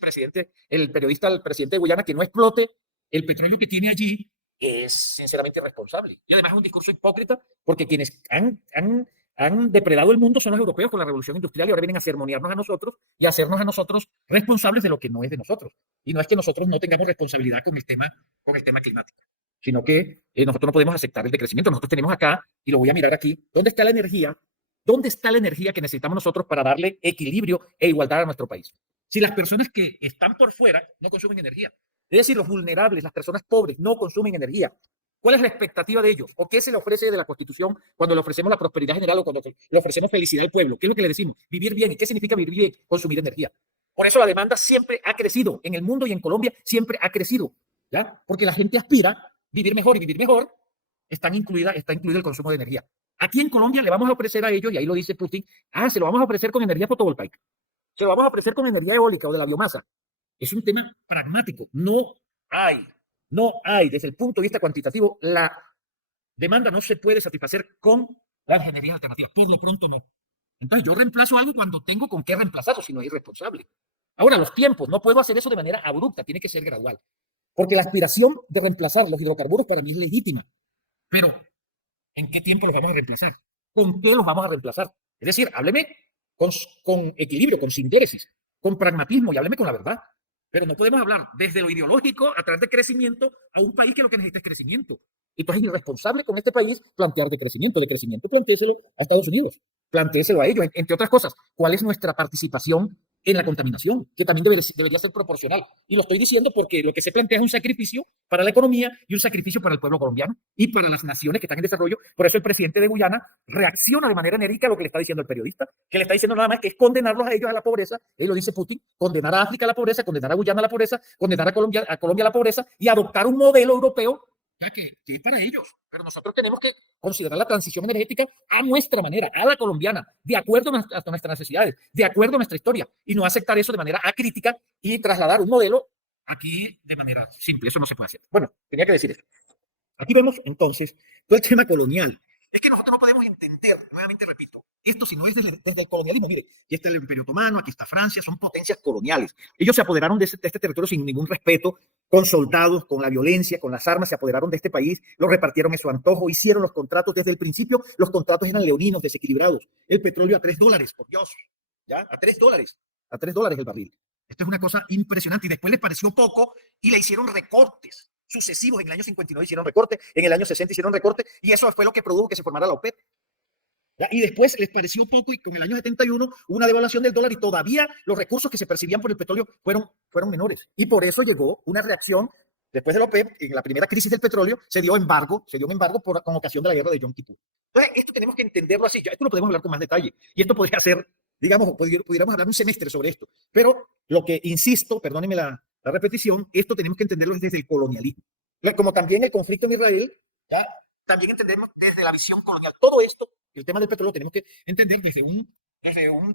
el periodista al presidente de Guyana, que no explote el petróleo que tiene allí, es sinceramente irresponsable. Y además es un discurso hipócrita, porque quienes han depredado el mundo son los europeos con la revolución industrial y ahora vienen a sermonearnos a nosotros y a hacernos a nosotros responsables de lo que no es de nosotros. Y no es que nosotros no tengamos responsabilidad con el tema climático, sino que nosotros no podemos aceptar el decrecimiento. Nosotros tenemos acá, y lo voy a mirar aquí, ¿dónde está la energía? ¿Dónde está la energía que necesitamos nosotros para darle equilibrio e igualdad a nuestro país? Si las personas que están por fuera no consumen energía, es decir, los vulnerables, las personas pobres no consumen energía, ¿cuál es la expectativa de ellos? ¿O qué se le ofrece de la Constitución cuando le ofrecemos la prosperidad general o cuando le ofrecemos felicidad al pueblo? ¿Qué es lo que le decimos? Vivir bien. ¿Y qué significa vivir bien? Consumir energía. Por eso la demanda siempre ha crecido. En el mundo y en Colombia siempre ha crecido. ¿Ya? Porque la gente aspira a vivir mejor y vivir mejor está incluido el consumo de energía. Aquí en Colombia le vamos a ofrecer a ellos, y ahí lo dice Putin, se lo vamos a ofrecer con energía fotovoltaica. Se lo vamos a ofrecer con energía eólica o de la biomasa. Es un tema pragmático. No hay, desde el punto de vista cuantitativo, la demanda no se puede satisfacer con las energías alternativas. Por lo pronto no. Entonces yo reemplazo algo cuando tengo con qué reemplazarlo, si no es irresponsable. Ahora, los tiempos, no puedo hacer eso de manera abrupta, tiene que ser gradual. Porque la aspiración de reemplazar los hidrocarburos para mí es legítima. Pero, ¿en qué tiempo los vamos a reemplazar? ¿Con qué los vamos a reemplazar? Es decir, hábleme con equilibrio, con síntesis, con pragmatismo y hábleme con la verdad. Pero no podemos hablar desde lo ideológico a través de crecimiento a un país que lo que necesita es crecimiento. Entonces es irresponsable con este país plantear decrecimiento. Decrecimiento, plantéeselo a Estados Unidos, plantéeselo a ellos. Entre otras cosas, ¿cuál es nuestra participación en la contaminación? Que también debería ser proporcional. Y lo estoy diciendo porque lo que se plantea es un sacrificio para la economía y un sacrificio para el pueblo colombiano y para las naciones que están en desarrollo. Por eso el presidente de Guyana reacciona de manera enérgica a lo que le está diciendo el periodista, que le está diciendo nada más que es condenarlos a ellos a la pobreza. Él lo dice Putin, condenar a África a la pobreza, condenar a Guyana a la pobreza, condenar a Colombia a la pobreza y adoptar un modelo europeo que es para ellos. Pero nosotros tenemos que considerar la transición energética a nuestra manera, a la colombiana, de acuerdo a nuestras necesidades, de acuerdo a nuestra historia, y no aceptar eso de manera acrítica y trasladar un modelo aquí de manera simple. Eso no se puede hacer. Bueno, tenía que decir eso. Aquí vemos entonces todo el tema colonial. Es que nosotros no podemos entender, nuevamente repito, esto si no es desde el colonialismo. Mire, aquí está el Imperio Otomano, aquí está Francia, son potencias coloniales. Ellos se apoderaron de este territorio sin ningún respeto, con soldados, con la violencia, con las armas, se apoderaron de este país, lo repartieron en su antojo, hicieron los contratos desde el principio, los contratos eran leoninos, desequilibrados. El petróleo a $3, por Dios, ¿ya? A $3 el barril. Esto es una cosa impresionante y después les pareció poco y le hicieron recortes sucesivos. En el año 59 hicieron recorte, en el año 60 hicieron recorte y eso fue lo que produjo que se formara la OPEP. ¿Ya? Y después les pareció poco y con el año 71 hubo una devaluación del dólar y todavía los recursos que se percibían por el petróleo fueron menores. Y por eso llegó una reacción después de la OPEP. En la primera crisis del petróleo se dio un embargo con ocasión de la guerra de Yom Kippur. Entonces, esto tenemos que entenderlo así. Ya, esto lo podemos hablar con más detalle y esto podría ser, digamos, pudiéramos hablar un semestre sobre esto. Pero lo que insisto, perdónenme la repetición, esto tenemos que entenderlo desde el colonialismo. Como también el conflicto en Israel, ¿ya? También entendemos desde la visión colonial. Todo esto, el tema del petróleo, tenemos que entender desde un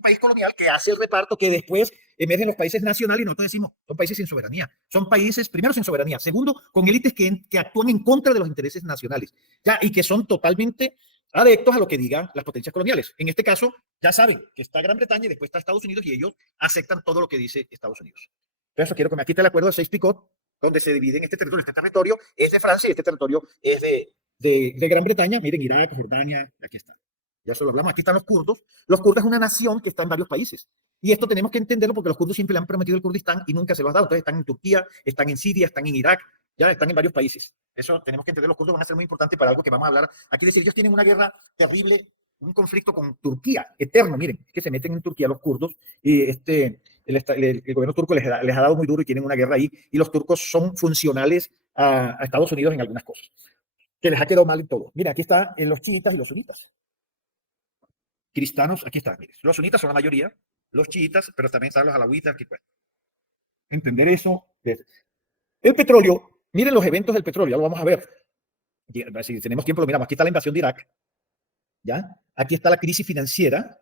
país colonial que hace el reparto, que después emergen los países nacionales y nosotros decimos, son países sin soberanía. Son países, primero, sin soberanía. Segundo, con élites que actúan en contra de los intereses nacionales, ¿ya? Y que son totalmente adeptos a lo que digan las potencias coloniales. En este caso, ya saben que está Gran Bretaña y después está Estados Unidos y ellos aceptan todo lo que dice Estados Unidos. Por eso quiero que me quite el acuerdo de Sykes-Picot, donde se divide en este territorio. Este territorio es de Francia y este territorio es de Gran Bretaña. Miren, Irak, Jordania, aquí está. Ya se lo hablamos. Aquí están los kurdos. Los kurdos es una nación que está en varios países. Y esto tenemos que entenderlo porque los kurdos siempre le han prometido el Kurdistán y nunca se lo han dado. Entonces están en Turquía, están en Siria, están en Irak, ya están en varios países. Eso tenemos que entender. Los kurdos van a ser muy importantes para algo que vamos a hablar. Aquí decir, ellos tienen una guerra terrible un conflicto con Turquía, eterno, miren, que se meten en Turquía los kurdos y el gobierno turco les ha dado muy duro y tienen una guerra ahí, y los turcos son funcionales a Estados Unidos en algunas cosas, que les ha quedado mal en todo. Mira, aquí están los chiitas y los sunitas. Cristianos, aquí están, miren, los sunitas son la mayoría, los chiitas, pero también están los alawitas, aquí pues. Entender eso. El petróleo, miren los eventos del petróleo, ya lo vamos a ver. Si tenemos tiempo, lo miramos. Aquí está la invasión de Irak, ¿ya? Aquí está la crisis financiera,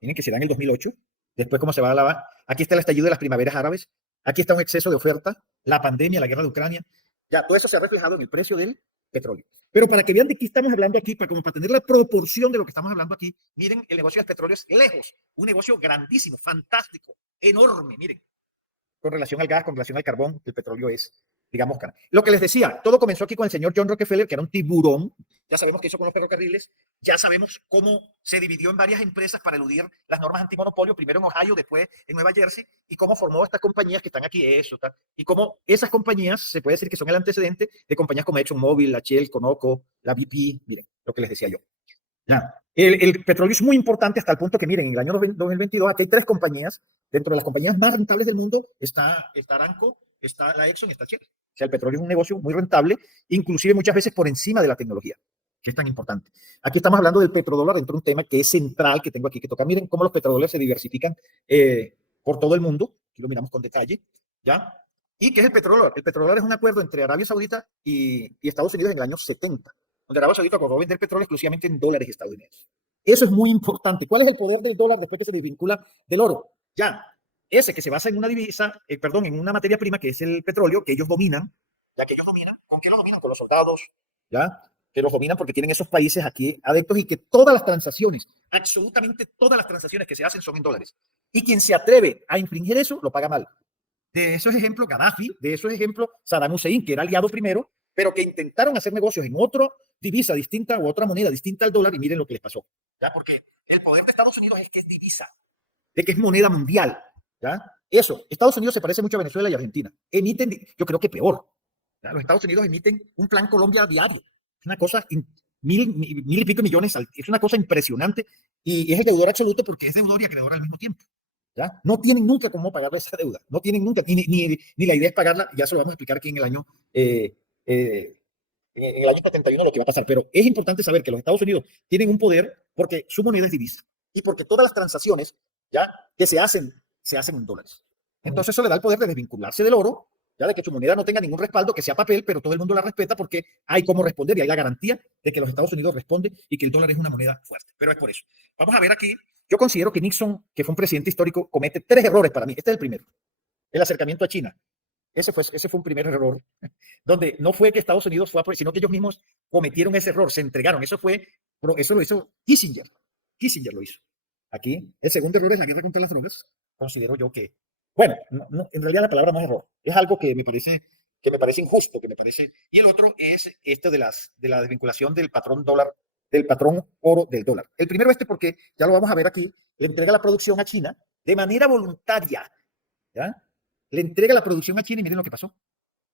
miren que se da en el 2008. Después, cómo se va a lavar. Aquí está el estallido de las primaveras árabes. Aquí está un exceso de oferta, la pandemia, la guerra de Ucrania. Ya, todo eso se ha reflejado en el precio del petróleo. Pero para que vean de qué estamos hablando aquí, como para tener la proporción de lo que estamos hablando aquí, miren, el negocio del petróleo es lejos, un negocio grandísimo, fantástico, enorme, miren. Con relación al gas, con relación al carbón, el petróleo es, digamos, cara. Lo que les decía, todo comenzó aquí con el señor John Rockefeller, que era un tiburón. Ya sabemos qué hizo con los ferrocarriles, ya sabemos cómo se dividió en varias empresas para eludir las normas antimonopolio, primero en Ohio, después en Nueva Jersey, y cómo formó estas compañías que están aquí, y cómo esas compañías, se puede decir que son el antecedente de compañías como ExxonMobil, la Shell, Conoco, la BP, miren, lo que les decía yo. Ya. El petróleo es muy importante hasta el punto que, miren, en el año 2022, aquí hay 3 compañías. Dentro de las compañías más rentables del mundo está Aramco, está la Exxon y está Shell. O sea, el petróleo es un negocio muy rentable, inclusive muchas veces por encima de la tecnología, que es tan importante. Aquí estamos hablando del petrodólar, dentro de un tema que es central, que tengo aquí que tocar. Miren cómo los petrodólares se diversifican por todo el mundo. Aquí lo miramos con detalle, ¿ya? ¿Y qué es el petrodólar? El petrodólar es un acuerdo entre Arabia Saudita y Estados Unidos en el año 70. Donde Arabia Saudita acordó vender petróleo exclusivamente en dólares estadounidenses. Eso es muy importante. ¿Cuál es el poder del dólar después que se desvincula del oro? Ya, ese que se basa en una divisa, en una materia prima que es el petróleo, que ellos dominan, ya que ellos dominan, ¿con qué lo dominan? Con los soldados, ya, que los dominan porque tienen esos países aquí adeptos y que todas las transacciones, absolutamente todas las transacciones que se hacen son en dólares. Y quien se atreve a infringir eso, lo paga mal. De eso es ejemplo Gaddafi, de eso es ejemplo Saddam Hussein, que era aliado primero, pero que intentaron hacer negocios en otra divisa distinta o otra moneda distinta al dólar y miren lo que les pasó. ¿Ya? Porque el poder de Estados Unidos es que es divisa, de que es moneda mundial. ¿Ya? Eso, Estados Unidos se parece mucho a Venezuela y Argentina. Emiten, yo creo que peor. ¿Ya? Los Estados Unidos emiten un plan Colombia diario. Es una cosa, mil y pico millones, es una cosa impresionante y es el deudor absoluto porque es deudor y acreedor al mismo tiempo. ¿Ya? No tienen nunca cómo pagar esa deuda, no tienen nunca, ni la idea es pagarla, ya se lo vamos a explicar aquí en el año, en el año 71 lo que va a pasar, pero es importante saber que los Estados Unidos tienen un poder porque su moneda es divisa y porque todas las transacciones ya que se hacen en dólares. Entonces eso le da el poder de desvincularse del oro, ya de que su moneda no tenga ningún respaldo, que sea papel, pero todo el mundo la respeta porque hay cómo responder y hay la garantía de que los Estados Unidos responden y que el dólar es una moneda fuerte. Pero es por eso. Vamos a ver aquí. Yo considero que Nixon, que fue un presidente histórico, comete 3 errores para mí. Este es el primero. El acercamiento a China. Ese fue un primer error, donde no fue que Estados Unidos fue a, sino que ellos mismos cometieron ese error, se entregaron. Eso lo hizo Kissinger. Kissinger lo hizo. Aquí, el segundo error es la guerra contra las drogas. Considero yo que, bueno, en realidad la palabra no es error. Es algo que me parece injusto, y el otro es esto de la desvinculación del patrón dólar, del patrón oro del dólar. El primero porque, ya lo vamos a ver aquí, le entrega la producción a China de manera voluntaria, ¿ya? Le entrega la producción a China y miren lo que pasó.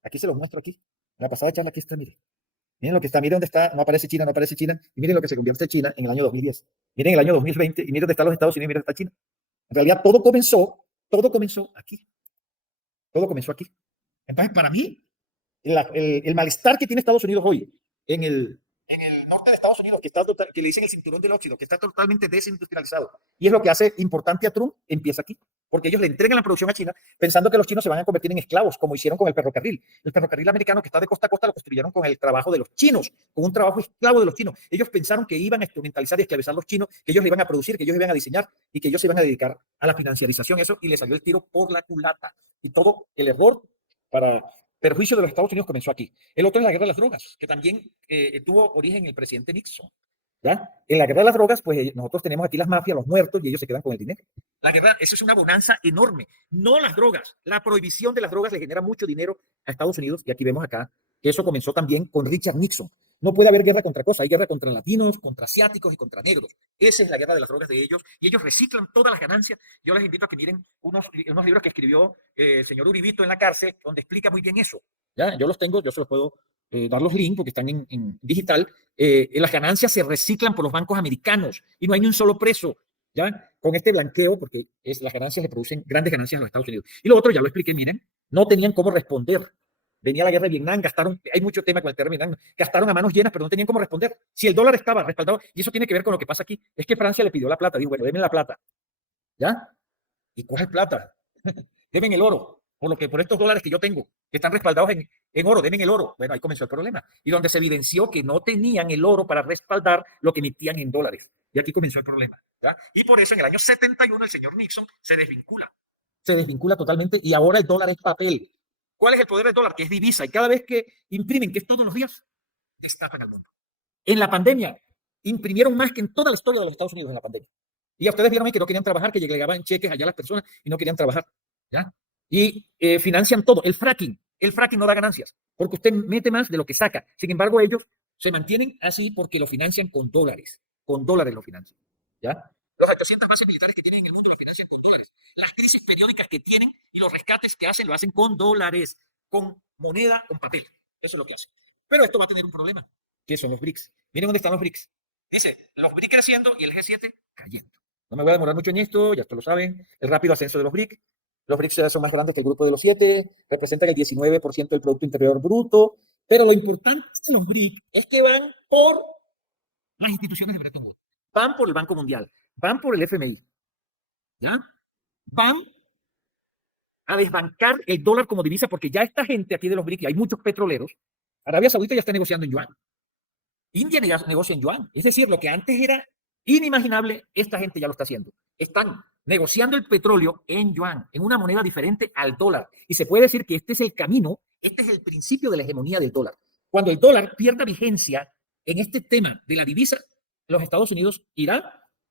Aquí se lo muestro aquí. En la pasada charla aquí está, miren. Miren lo que está, miren dónde está, no aparece China, y miren lo que se convierte en China en el año 2010. Miren el año 2020 y miren dónde están los Estados Unidos y miren dónde está China. En realidad todo comenzó aquí. Todo comenzó aquí. Entonces, para mí, el malestar que tiene Estados Unidos hoy en el norte de Estados Unidos, que le dicen el cinturón del óxido, que está totalmente desindustrializado, y es lo que hace importante a Trump, empieza aquí. Porque ellos le entregan la producción a China pensando que los chinos se van a convertir en esclavos, como hicieron con el ferrocarril. El ferrocarril americano que está de costa a costa lo construyeron con el trabajo de los chinos, con un trabajo esclavo de los chinos. Ellos pensaron que iban a instrumentalizar y esclavizar a los chinos, que ellos le iban a producir, que ellos iban a diseñar y que ellos se iban a dedicar a la financiarización, eso, y le salió el tiro por la culata. Y todo el error para perjuicio de los Estados Unidos comenzó aquí. El otro es la guerra de las drogas, que también tuvo origen en el presidente Nixon. ¿Ya? En la guerra de las drogas, pues nosotros tenemos aquí las mafias, los muertos, y ellos se quedan con el dinero. La guerra, eso es una bonanza enorme. No las drogas. La prohibición de las drogas le genera mucho dinero a Estados Unidos, y aquí vemos acá que eso comenzó también con Richard Nixon. No puede haber guerra contra cosas, hay guerra contra latinos, contra asiáticos y contra negros. Esa es la guerra de las drogas de ellos, y ellos reciclan todas las ganancias. Yo les invito a que miren unos libros que escribió el señor Uribito en la cárcel, donde explica muy bien eso. ¿Ya? Yo los tengo, yo se los puedo dar los links porque están en digital, las ganancias se reciclan por los bancos americanos y no hay ni un solo preso, ¿ya? Con este blanqueo, porque las ganancias le producen grandes ganancias a los Estados Unidos. Y lo otro, ya lo expliqué, miren, no tenían cómo responder. Venía la guerra de Vietnam, gastaron, hay mucho tema con el tema de Vietnam, gastaron a manos llenas, pero no tenían cómo responder. Si el dólar estaba respaldado, y eso tiene que ver con lo que pasa aquí, es que Francia le pidió la plata, dijo, bueno, denme la plata, ¿ya? ¿Y cuál es plata? Deben el oro, por estos dólares que yo tengo, que están respaldados en oro, deben el oro. Bueno, ahí comenzó el problema. Y donde se evidenció que no tenían el oro para respaldar lo que emitían en dólares. Y aquí comenzó el problema, ¿ya? Y por eso en el año 71 el señor Nixon se desvincula. Se desvincula totalmente y ahora el dólar es papel. ¿Cuál es el poder del dólar? Que es divisa. Y cada vez que imprimen, que es todos los días, destapan al mundo. En la pandemia, imprimieron más que en toda la historia de los Estados Unidos en la pandemia. Y a ustedes vieron ahí que no querían trabajar, que llegaban cheques allá a las personas y no querían trabajar, ¿ya? Y financian todo. El fracking no da ganancias, porque usted mete más de lo que saca. Sin embargo, ellos se mantienen así porque lo financian con dólares lo financian, ¿ya? Los 800 bases militares que tienen en el mundo lo financian con dólares. Las crisis periódicas que tienen y los rescates que hacen lo hacen con dólares, con moneda, con papel. Eso es lo que hacen. Pero esto va a tener un problema, que son los BRICS. Miren dónde están los BRICS. Dice, los BRICS creciendo y el G7 cayendo. No me voy a demorar mucho en esto, ya todos lo saben. El rápido ascenso de los BRICS. Los BRICS son más grandes que el grupo de los 7, representan el 19% del Producto Interior Bruto. Pero lo importante de los BRICS es que van por las instituciones de Bretton Woods, van por el Banco Mundial, van por el FMI, ¿ya? Van a desbancar el dólar como divisa porque ya esta gente aquí de los BRICS, hay muchos petroleros, Arabia Saudita ya está negociando en yuan, India ya negocia en yuan, es decir, lo que antes era inimaginable, esta gente ya lo está haciendo. Están negociando el petróleo en yuan, en una moneda diferente al dólar. Y se puede decir que este es el camino, este es el principio de la hegemonía del dólar. Cuando el dólar pierda vigencia en este tema de la divisa, los Estados Unidos irán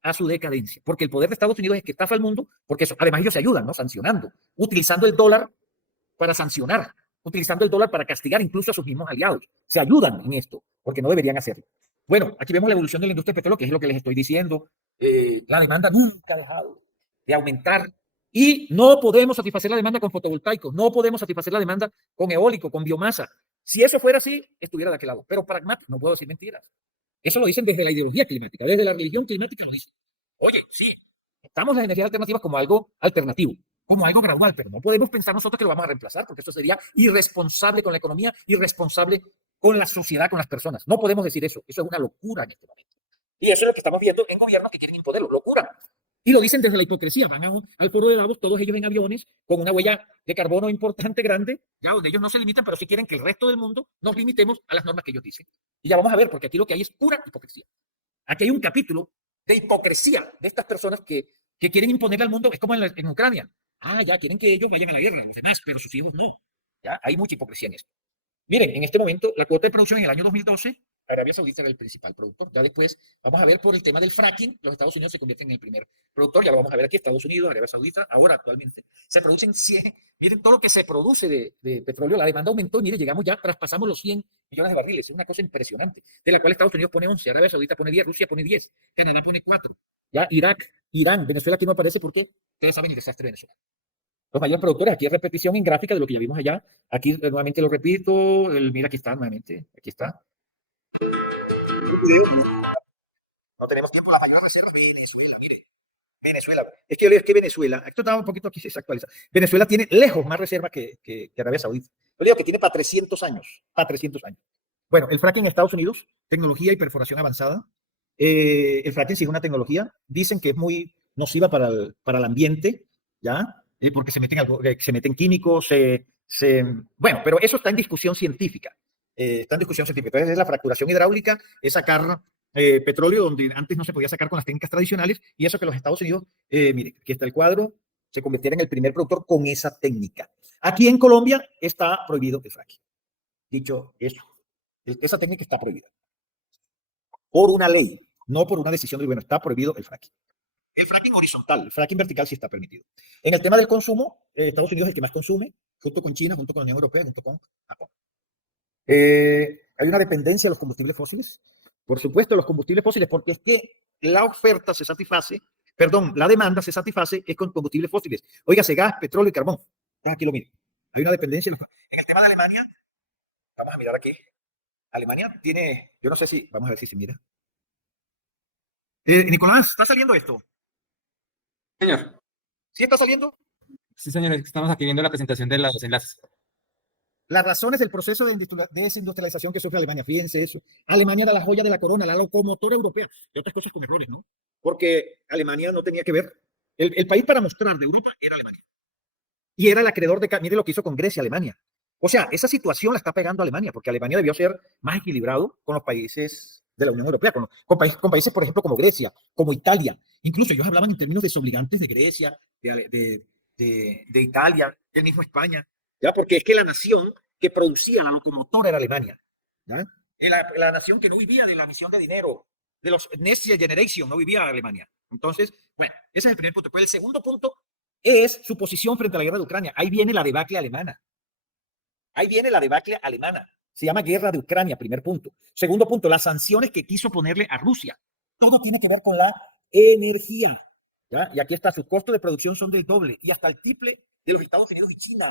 a su decadencia, porque el poder de Estados Unidos es que estafa al mundo, porque eso, además ellos se ayudan, ¿no? Sancionando, utilizando el dólar para sancionar, utilizando el dólar para castigar incluso a sus mismos aliados. Se ayudan en esto, porque no deberían hacerlo. Bueno, aquí vemos la evolución de la industria del petróleo, que es lo que les estoy diciendo. La demanda nunca ha dejado de aumentar y no podemos satisfacer la demanda con fotovoltaicos, no podemos satisfacer la demanda con eólico, con biomasa. Si eso fuera así, estuviera de aquel lado. Pero pragmático, no puedo decir mentiras. Eso lo dicen desde la ideología climática, desde la religión climática lo dicen. Oye, sí, estamos las energías alternativas como algo alternativo, como algo gradual, pero no podemos pensar nosotros que lo vamos a reemplazar, porque eso sería irresponsable con la economía, irresponsable con la sociedad, con las personas. No podemos decir eso. Eso es una locura en este momento. Y eso es lo que estamos viendo en gobiernos que quieren imponerlo. Locura. Y lo dicen desde la hipocresía. Van al foro de Davos, todos ellos en aviones, con una huella de carbono importante, grande, ya donde ellos no se limitan, pero sí quieren que el resto del mundo nos limitemos a las normas que ellos dicen. Y ya vamos a ver, porque aquí lo que hay es pura hipocresía. Aquí hay un capítulo de hipocresía de estas personas que quieren imponerle al mundo. Es como en Ucrania. Ah, ya quieren que ellos vayan a la guerra, los demás, pero sus hijos no. Ya hay mucha hipocresía en esto. Miren, en este momento, la cuota de producción en el año 2012, Arabia Saudita era el principal productor. Ya después, vamos a ver por el tema del fracking, los Estados Unidos se convierten en el primer productor. Ya lo vamos a ver aquí, Estados Unidos, Arabia Saudita, ahora actualmente. Se producen 100, miren todo lo que se produce de petróleo, la demanda aumentó y miren, llegamos ya, traspasamos los 100 millones de barriles. Es una cosa impresionante, de la cual Estados Unidos pone 11, Arabia Saudita pone 10, Rusia pone 10, Canadá pone 4. Ya Irak, Irán, Venezuela aquí no aparece porque ustedes saben el desastre de Venezuela. Los mayores productores, aquí es repetición en gráfica de lo que ya vimos allá. Aquí nuevamente lo repito, mira, aquí está nuevamente, aquí está. No tenemos tiempo, las mayores reservas, Venezuela, mire. Venezuela, es que yo le digo que Venezuela, esto está un poquito aquí, se actualiza. Venezuela tiene lejos más reservas que Arabia Saudita. Yo le digo que tiene para 300 años, para 300 años. Bueno, el fracking en Estados Unidos, tecnología y perforación avanzada. El fracking sí es una tecnología, dicen que es muy nociva para el ambiente, ¿ya? Porque se meten químicos, bueno, pero eso está en discusión científica. Está en discusión científica. Entonces, es la fracturación hidráulica, es sacar petróleo donde antes no se podía sacar con las técnicas tradicionales, y eso que los Estados Unidos, miren, aquí está el cuadro, se convirtiera en el primer productor con esa técnica. Aquí en Colombia está prohibido el fracking. Dicho eso, esa técnica está prohibida. Por una ley, no por una decisión del gobierno, está prohibido el fracking. El fracking horizontal, el fracking vertical sí está permitido. En el tema del consumo, Estados Unidos es el que más consume, junto con China, junto con la Unión Europea, junto con Japón. Hay una dependencia de los combustibles fósiles. Por supuesto, los combustibles fósiles, porque es que la oferta se satisface, perdón, la demanda se satisface es con combustibles fósiles. Óigase, gas, petróleo y carbón. Aquí lo miren. Hay una dependencia. En el tema de Alemania, vamos a mirar aquí. Alemania tiene, yo no sé si, vamos a ver si se mira. Nicolás, ¿está saliendo esto? Señor. ¿Sí está saliendo? Sí, señores, estamos aquí viendo la presentación de los enlaces. Las razones del proceso de desindustrialización que sufre Alemania, fíjense eso. Alemania era la joya de la corona, la locomotora europea, y otras cosas con errores, ¿no? Porque Alemania no tenía que ver. El país para mostrar de Europa era Alemania. Y era el acreedor de... Mire lo que hizo con Grecia, Alemania. O sea, esa situación la está pegando Alemania, porque Alemania debió ser más equilibrado con los países de la Unión Europea, con países, por ejemplo, como Grecia, como Italia. Incluso ellos hablaban en términos desobligantes de Grecia, de Italia, del mismo España, ¿ya? Porque es que la nación que producía la locomotora era Alemania, ¿ya? La nación que no vivía de la emisión de dinero, de los Next Generation, no vivía Alemania. Entonces, bueno, ese es el primer punto. Pues el segundo punto es su posición frente a la guerra de Ucrania. Ahí viene la debacle alemana. Ahí viene la debacle alemana. Se llama guerra de Ucrania, primer punto. Segundo punto, las sanciones que quiso ponerle a Rusia. Todo tiene que ver con la energía, ¿ya? Y aquí está, sus costos de producción son del doble y hasta el triple de los Estados Unidos y China.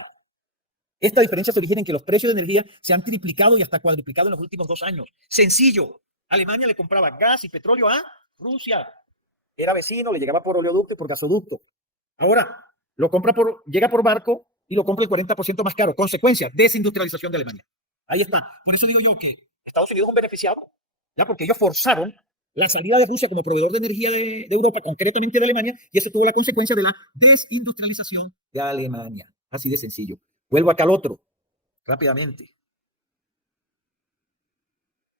Esta diferencia se origina en que los precios de energía se han triplicado y hasta cuadruplicado en los últimos 2 años. Sencillo. Alemania le compraba gas y petróleo a Rusia. Era vecino, le llegaba por oleoducto y por gasoducto. Ahora, llega por barco y lo compra el 40% más caro. Consecuencia, desindustrialización de Alemania. Ahí está. Por eso digo yo que Estados Unidos es un beneficiado, ¿ya? Porque ellos forzaron la salida de Rusia como proveedor de energía de Europa, concretamente de Alemania, y eso tuvo la consecuencia de la desindustrialización de Alemania. Así de sencillo. Vuelvo acá al otro, rápidamente.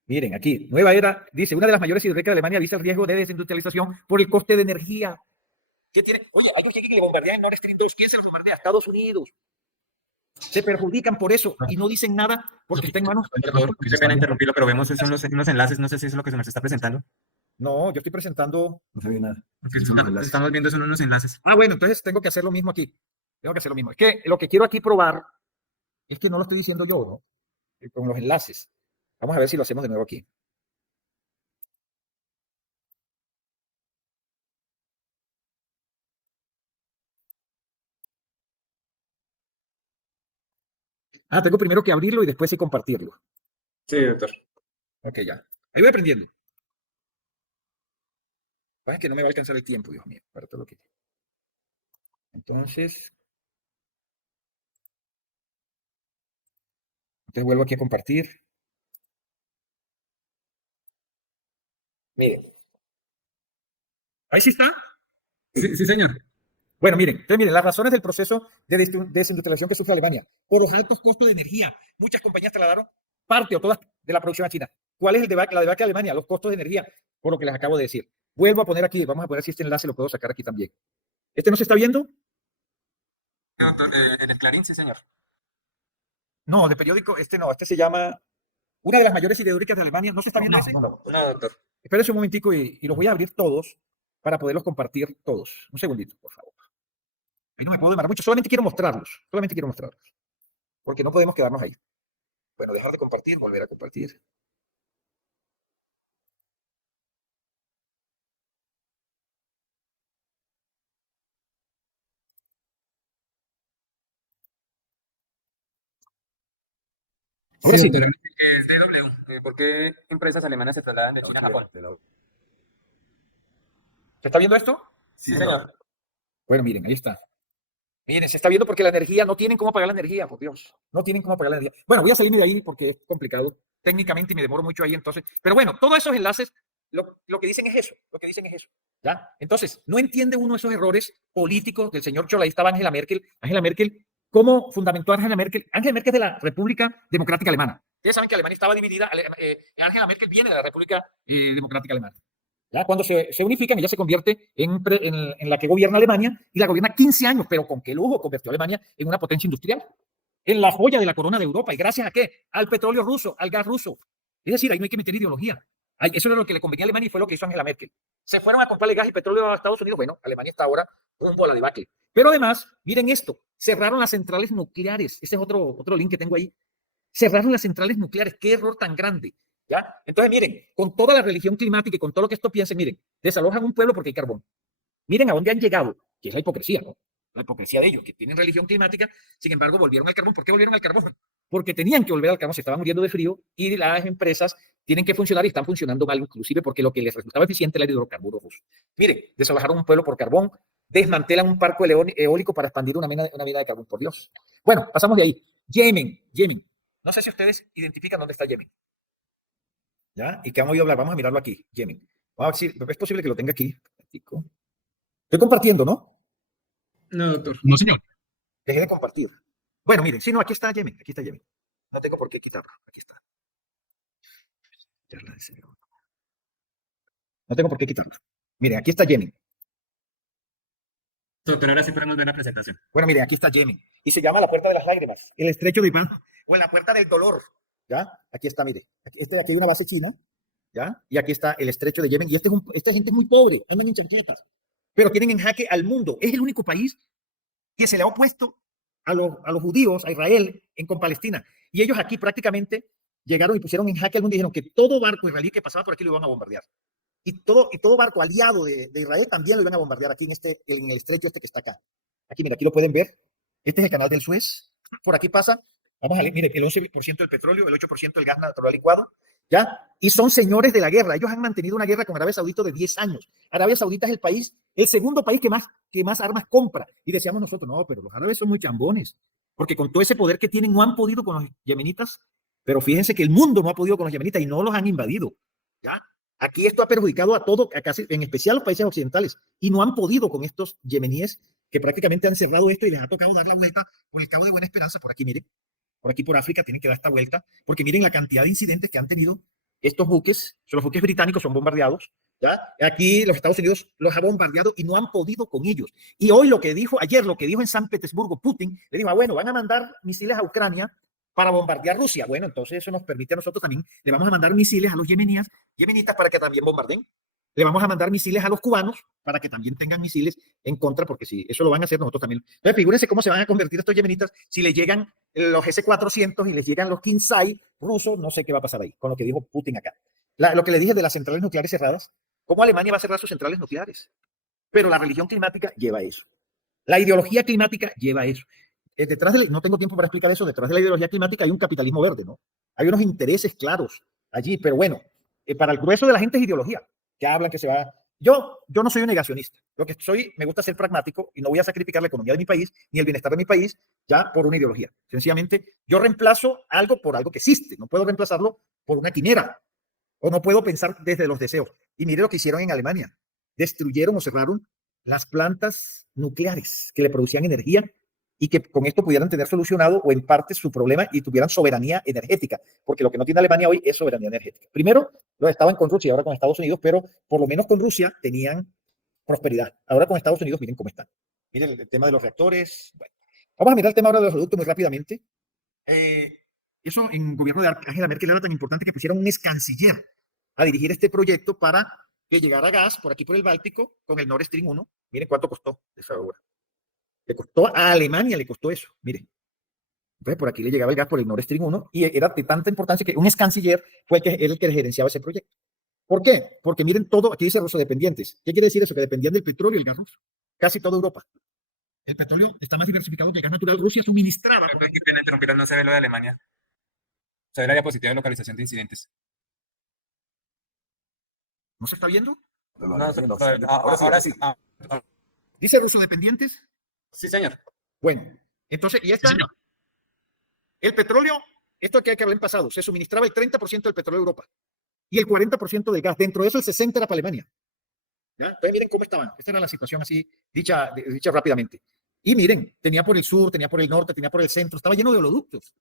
Miren, aquí, nueva era, dice, una de las mayores hidroeléctricas de Alemania visa el riesgo de desindustrialización por el coste de energía. ¿Qué tiene? Oye, hay un jeque que le bombardea en Nord Stream 2. ¿Quién se los bombardea? Estados Unidos. Se perjudican por eso y no dicen nada porque está en manos. Qué pena interrumpirlo, pero vemos esos unos enlaces, no sé si eso es lo que se nos está presentando. No, yo estoy presentando. No se ve nada. Estamos viendo son unos enlaces. Ah, bueno, entonces tengo que hacer lo mismo aquí. Tengo que hacer lo mismo. Es que lo que quiero aquí probar es que no lo estoy diciendo yo, ¿no? Con los enlaces. Vamos a ver si lo hacemos de nuevo aquí. Ah, tengo primero que abrirlo y después sí compartirlo. Sí, doctor. Ok, ya. Ahí voy aprendiendo. Es que no me va a alcanzar el tiempo, Dios mío, para todo lo que... Entonces vuelvo aquí a compartir. Miren. Ahí sí está. Sí, señor. Bueno, miren, entonces miren, las razones del proceso de desindustrialización que sufre Alemania, por los altos costos de energía. Muchas compañías trasladaron parte o todas de la producción a China. ¿Cuál es la debacle de Alemania? Los costos de energía, por lo que les acabo de decir. Vuelvo a poner aquí, vamos a poner si este enlace lo puedo sacar aquí también. ¿Este no se está viendo? Doctor, en el Clarín, sí, señor. No, de periódico, este no, este se llama una de las mayores hidráulicas de Alemania. ¿No se está viendo ese? No, doctor. Espérense un momentico y los voy a abrir todos para poderlos compartir todos. Un segundito, por favor. Y no me puedo demorar mucho, solamente quiero mostrarlos, porque no podemos quedarnos ahí. Bueno, dejar de compartir, volver a compartir. Ahora sí. Doctor, es DW. ¿Por qué empresas alemanas se trasladan de China a Japón? ¿Se está viendo esto? Sí, señor. Bueno, miren, ahí está. Miren, se está viendo porque la energía, no tienen cómo pagar la energía, por Dios. No tienen cómo pagar la energía. Bueno, voy a salirme de ahí porque es complicado técnicamente y me demoro mucho ahí entonces. Pero bueno, todos esos enlaces, lo que dicen es eso, ¿ya? Entonces, no entiende uno esos errores políticos del señor Scholz. Ahí estaba Angela Merkel. Angela Merkel, ¿cómo fundamentó a Angela Merkel? Angela Merkel es de la República Democrática Alemana. Ustedes saben que Alemania estaba dividida. Angela Merkel viene de la República Democrática Alemana. ¿Ya? Cuando se unifican, ella se convierte en la que gobierna Alemania y la gobierna 15 años, pero con qué lujo convirtió a Alemania en una potencia industrial, en la joya de la corona de Europa. ¿Y gracias a qué? Al petróleo ruso, al gas ruso. Es decir, ahí no hay que meter ideología. Eso era lo que le convenía a Alemania y fue lo que hizo Angela Merkel. Se fueron a comprarle gas y petróleo a Estados Unidos. Bueno, Alemania está ahora rumbo a la debacle. Pero además, miren esto, cerraron las centrales nucleares. Ese es otro link que tengo ahí. Cerraron las centrales nucleares. Qué error tan grande. ¿Ya? Entonces, miren, con toda la religión climática y con todo lo que esto piense, miren, desalojan un pueblo porque hay carbón. Miren a dónde han llegado, que es la hipocresía, ¿no? La hipocresía de ellos, que tienen religión climática, sin embargo, volvieron al carbón. ¿Por qué volvieron al carbón? porque tenían que volver al carbón, se estaban muriendo de frío y las empresas tienen que funcionar y están funcionando mal, inclusive porque lo que les resultaba eficiente era el hidrocarburo ruso. Miren, desalojaron un pueblo por carbón, desmantelan un parque eólico para expandir una mina de carbón, por Dios. Bueno, pasamos de ahí. Yemen. No sé si ustedes identifican dónde está Yemen. ¿Ya? ¿Y qué han oído hablar? Vamos a mirarlo aquí, Yemen. Vamos a ver si es posible que lo tenga aquí. Estoy compartiendo, ¿no? No, doctor. No, señor. Dejé de compartir. Bueno, miren, sí, no, aquí está Yemen. No tengo por qué quitarlo. Aquí está. No tengo por qué quitarlo. Miren, aquí está Yemen. Doctor, ahora sí podemos ver la presentación. Bueno, miren, aquí está Yemen. Y se llama la puerta de las lágrimas, el estrecho de Ibán, o la puerta del dolor. ¿Ya? Aquí está, mire. Aquí hay una base china, ¿ya? Y aquí está el estrecho de Yemen. Y esta gente es muy pobre, andan en chancletas, pero tienen en jaque al mundo. Es el único país que se le ha opuesto a los judíos, a Israel, con Palestina. Y ellos aquí prácticamente llegaron y pusieron en jaque al mundo y dijeron que todo barco israelí que pasaba por aquí lo iban a bombardear. Y todo barco aliado de Israel también lo iban a bombardear aquí en el estrecho este que está acá. Aquí, mira, aquí lo pueden ver. Este es el canal del Suez. Por aquí pasa, vamos a leer, mire, el 11% del petróleo, el 8% del gas natural licuado, ¿ya? Y son señores de la guerra. Ellos han mantenido una guerra con Arabia Saudita de 10 años. Arabia Saudita es el segundo país que más armas compra. Y decíamos nosotros, no, pero los árabes son muy chambones, porque con todo ese poder que tienen no han podido con los yemenitas, pero fíjense que el mundo no ha podido con los yemenitas y no los han invadido, ¿ya? Aquí esto ha perjudicado a todo, en especial a los países occidentales, y no han podido con estos yemeníes que prácticamente han cerrado esto y les ha tocado dar la vuelta por el Cabo de Buena Esperanza, por aquí, miren, por aquí por África tienen que dar esta vuelta, porque miren la cantidad de incidentes que han tenido estos buques, los buques británicos son bombardeados, ¿ya? Aquí los Estados Unidos los ha bombardeado y no han podido con ellos. Y hoy ayer lo que dijo en San Petersburgo Putin, le dijo, bueno, van a mandar misiles a Ucrania para bombardear Rusia. Bueno, entonces eso nos permite a nosotros también, le vamos a mandar misiles a los yemenitas para que también bombarden. Le vamos a mandar misiles a los cubanos para que también tengan misiles en contra, porque si eso lo van a hacer nosotros también. Entonces, figúrense cómo se van a convertir estos yemenitas si les llegan los S-400 y les llegan los Kinsai rusos, no sé qué va a pasar ahí, con lo que dijo Putin acá. Lo que le dije de las centrales nucleares cerradas, ¿cómo Alemania va a cerrar sus centrales nucleares? Pero la religión climática lleva a eso. La ideología climática lleva a eso. No tengo tiempo para explicar eso, detrás de la ideología climática hay un capitalismo verde, ¿no? Hay unos intereses claros allí, pero bueno, para el grueso de la gente es ideología, que hablan que se va. Yo no soy un negacionista, lo que soy, me gusta ser pragmático y no voy a sacrificar la economía de mi país ni el bienestar de mi país ya por una ideología. Sencillamente, yo reemplazo algo por algo que existe, no puedo reemplazarlo por una quimera, o no puedo pensar desde los deseos. Y mire lo que hicieron en Alemania, destruyeron o cerraron las plantas nucleares que le producían energía y que con esto pudieran tener solucionado o en parte su problema y tuvieran soberanía energética, porque lo que no tiene Alemania hoy es soberanía energética. Primero, lo estaban con Rusia y ahora con Estados Unidos, pero por lo menos con Rusia tenían prosperidad. Ahora con Estados Unidos, miren cómo están. Miren el tema de los reactores. Bueno, vamos a mirar el tema ahora de los productos muy rápidamente. Eso en gobierno de Angela Merkel era tan importante que pusieron un ex canciller a dirigir este proyecto para que llegara gas por aquí por el Báltico con el Nord Stream 1. Miren cuánto costó esa obra. Le costó a Alemania, le costó eso, mire. Entonces, por aquí le llegaba el gas por el Nord Stream 1 y era de tanta importancia que un ex canciller fue el que gerenciaba ese proyecto. ¿Por qué? Porque miren todo, aquí dice rusodependientes. ¿Qué quiere decir eso? Que dependían del petróleo y el gas ruso. Casi toda Europa. El petróleo está más diversificado que el gas natural. Rusia suministraba. Qué pena interrumpir, no se ve lo de Alemania. Se ve la diapositiva de localización de incidentes. ¿No se está viendo? Ahora sí. Dice rusodependientes. Sí, señor. Bueno, entonces, y esta, el petróleo, esto que hay que hablar en pasado, se suministraba el 30% del petróleo de Europa y el 40% del gas. Dentro de eso, el 60% era para Alemania. ¿Ya? Entonces, miren cómo estaban. Esta era la situación así, dicha rápidamente. Y miren, tenía por el sur, tenía por el norte, tenía por el centro, estaba lleno de oleoductos.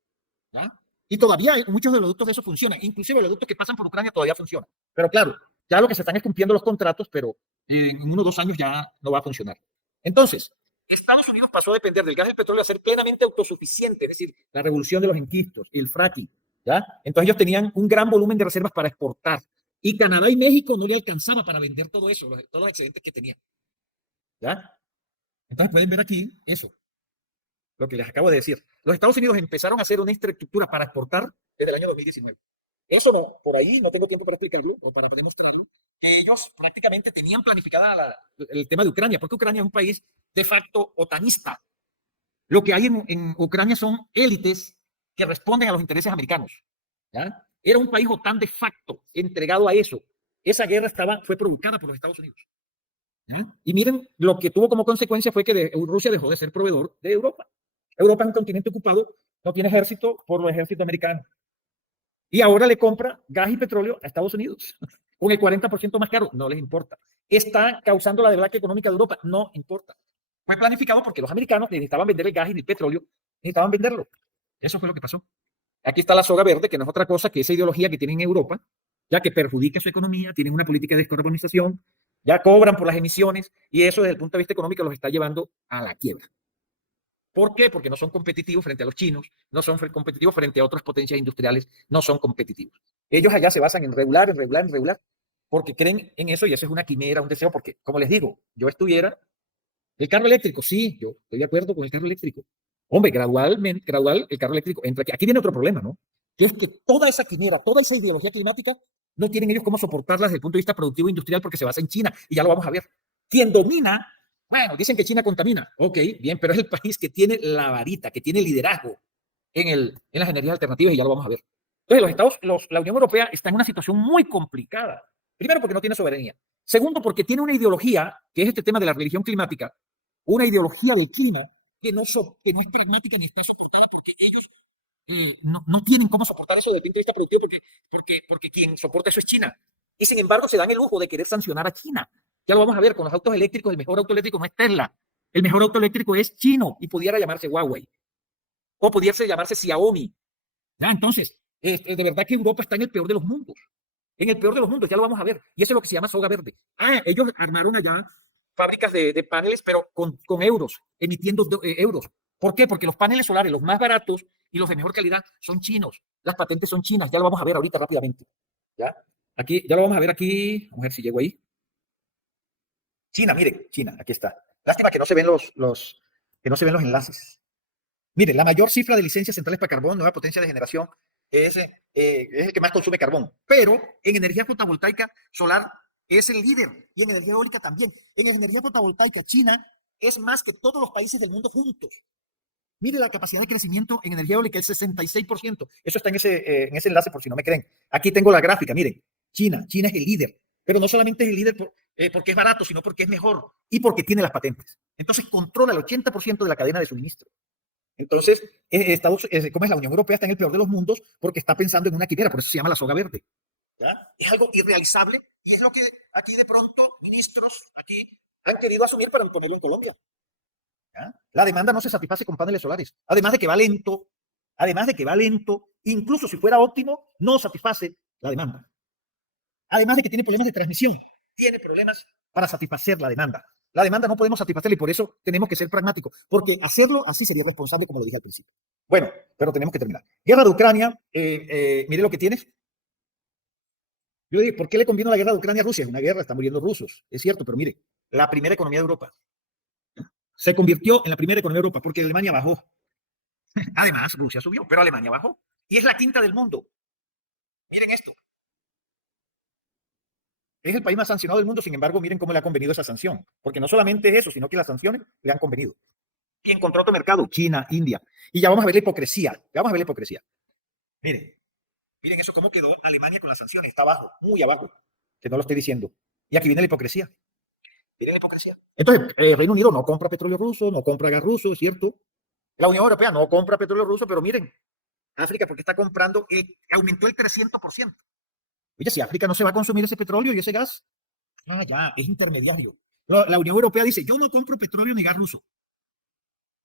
¿Ya? Y todavía muchos de los oleoductos de eso funcionan. Inclusive los oleoductos que pasan por Ucrania todavía funcionan. Pero claro, ya lo que se están es cumpliendo los contratos, pero en 1 o 2 años ya no va a funcionar. Entonces, Estados Unidos pasó a depender del gas y del petróleo a ser plenamente autosuficiente, es decir, la revolución de los enquistos, el fracking, ¿ya? Entonces ellos tenían un gran volumen de reservas para exportar y Canadá y México no le alcanzaba para vender todo eso, todos los excedentes que tenían, ¿ya? Entonces pueden ver aquí eso, lo que les acabo de decir. Los Estados Unidos empezaron a hacer una infraestructura para exportar desde el año 2019. Eso no, por ahí no tengo tiempo para explicarlo, o para mostrarlo, que ellos prácticamente tenían planificada el tema de Ucrania, porque Ucrania es un país de facto otanista. Lo que hay en Ucrania son élites que responden a los intereses americanos. ¿Ya? Era un país OTAN de facto, entregado a eso. Esa guerra fue provocada por los Estados Unidos. ¿Ya? Y miren, lo que tuvo como consecuencia fue que Rusia dejó de ser proveedor de Europa. Europa es un continente ocupado, no tiene ejército por los ejércitos americanos. Y ahora le compra gas y petróleo a Estados Unidos, con el 40% más caro, no les importa. Está causando la debacle económica de Europa, no importa. Fue planificado porque los americanos necesitaban vender el gas y el petróleo, necesitaban venderlo. Eso fue lo que pasó. Aquí está la soga verde, que no es otra cosa que esa ideología que tienen en Europa, ya que perjudica su economía, tienen una política de descarbonización, ya cobran por las emisiones, y eso desde el punto de vista económico los está llevando a la quiebra. ¿Por qué? Porque no son competitivos frente a los chinos, no son competitivos frente a otras potencias industriales, no son competitivos. Ellos allá se basan en regular, porque creen en eso y eso es una quimera, un deseo, porque, como les digo, yo estuviera el carro eléctrico, sí, yo estoy de acuerdo con el carro eléctrico. Hombre, gradual, el carro eléctrico entra aquí. Aquí viene otro problema, ¿no? Que es que toda esa quimera, toda esa ideología climática, no tienen ellos cómo soportarla desde el punto de vista productivo e industrial porque se basa en China, y ya lo vamos a ver. Quien domina, bueno, dicen que China contamina, ok, bien, pero es el país que tiene la varita, que tiene liderazgo en las energías alternativas, y ya lo vamos a ver. Entonces, la Unión Europea está en una situación muy complicada. Primero, porque no tiene soberanía. Segundo, porque tiene una ideología, que es este tema de la religión climática, una ideología del clima que no es pragmática ni está soportada, porque ellos no tienen cómo soportar eso desde el punto de vista productivo, porque quien soporta eso es China. Y sin embargo se dan el lujo de querer sancionar a China. Ya lo vamos a ver con los autos eléctricos. El mejor auto eléctrico no es Tesla. El mejor auto eléctrico es chino y pudiera llamarse Huawei. O pudiera llamarse Xiaomi. ¿Ya? Entonces, de verdad que Europa está en el peor de los mundos. En el peor de los mundos, ya lo vamos a ver. Y eso es lo que se llama soga verde. Ellos armaron allá fábricas de paneles, pero con euros, emitiendo euros. ¿Por qué? Porque los paneles solares, los más baratos y los de mejor calidad, son chinos. Las patentes son chinas. Ya lo vamos a ver ahorita rápidamente. ¿Ya? Aquí, ya lo vamos a ver aquí. Vamos a ver si llego ahí. China, miren, China, aquí está. Lástima que no se ven que no se ven los enlaces. Miren, la mayor cifra de licencias centrales para carbón, nueva potencia de generación, es el que más consume carbón. Pero en energía fotovoltaica solar es el líder, y en energía eólica también. En energía fotovoltaica, China es más que todos los países del mundo juntos. Mire la capacidad de crecimiento en energía eólica, el 66%. Eso está en ese enlace por si no me creen. Aquí tengo la gráfica, miren. China es el líder, pero no solamente es el líder porque es barato, sino porque es mejor y porque tiene las patentes. Entonces controla el 80% de la cadena de suministro. Entonces, ¿cómo es? La Unión Europea está en el peor de los mundos porque está pensando en una quimera, por eso se llama la soga verde. ¿Ya? Es algo irrealizable y es lo que aquí de pronto ministros aquí han querido asumir para imponerlo en Colombia. ¿Ya? La demanda no se satisface con paneles solares, además de que va lento, incluso si fuera óptimo, no satisface la demanda. Además de que tiene problemas de transmisión, tiene problemas para satisfacer la demanda. La demanda no podemos satisfacerla y por eso tenemos que ser pragmáticos, porque hacerlo así sería responsable, como le dije al principio. Bueno, pero tenemos que terminar. Guerra de Ucrania, mire lo que tienes. Yo digo, ¿por qué le conviene la guerra de Ucrania a Rusia? Es una guerra, están muriendo rusos, es cierto, pero mire, la primera economía de Europa se convirtió en la primera economía de Europa porque Alemania bajó. Además, Rusia subió, pero Alemania bajó. Y es la quinta del mundo. Miren esto. Es el país más sancionado del mundo, sin embargo, miren cómo le ha convenido esa sanción. Porque no solamente es eso, sino que las sanciones le han convenido. Y encontró otro mercado, China, India. Y ya vamos a ver la hipocresía. Miren eso, cómo quedó Alemania con las sanciones. Está abajo, muy abajo. Que no lo estoy diciendo. Y aquí viene la hipocresía. Miren la hipocresía. Entonces, Reino Unido no compra petróleo ruso, no compra gas ruso, es cierto. La Unión Europea no compra petróleo ruso, pero miren, África, porque está comprando, aumentó el 300%. Oye, si África no se va a consumir ese petróleo y ese gas, ya, es intermediario. La Unión Europea dice, yo no compro petróleo ni gas ruso,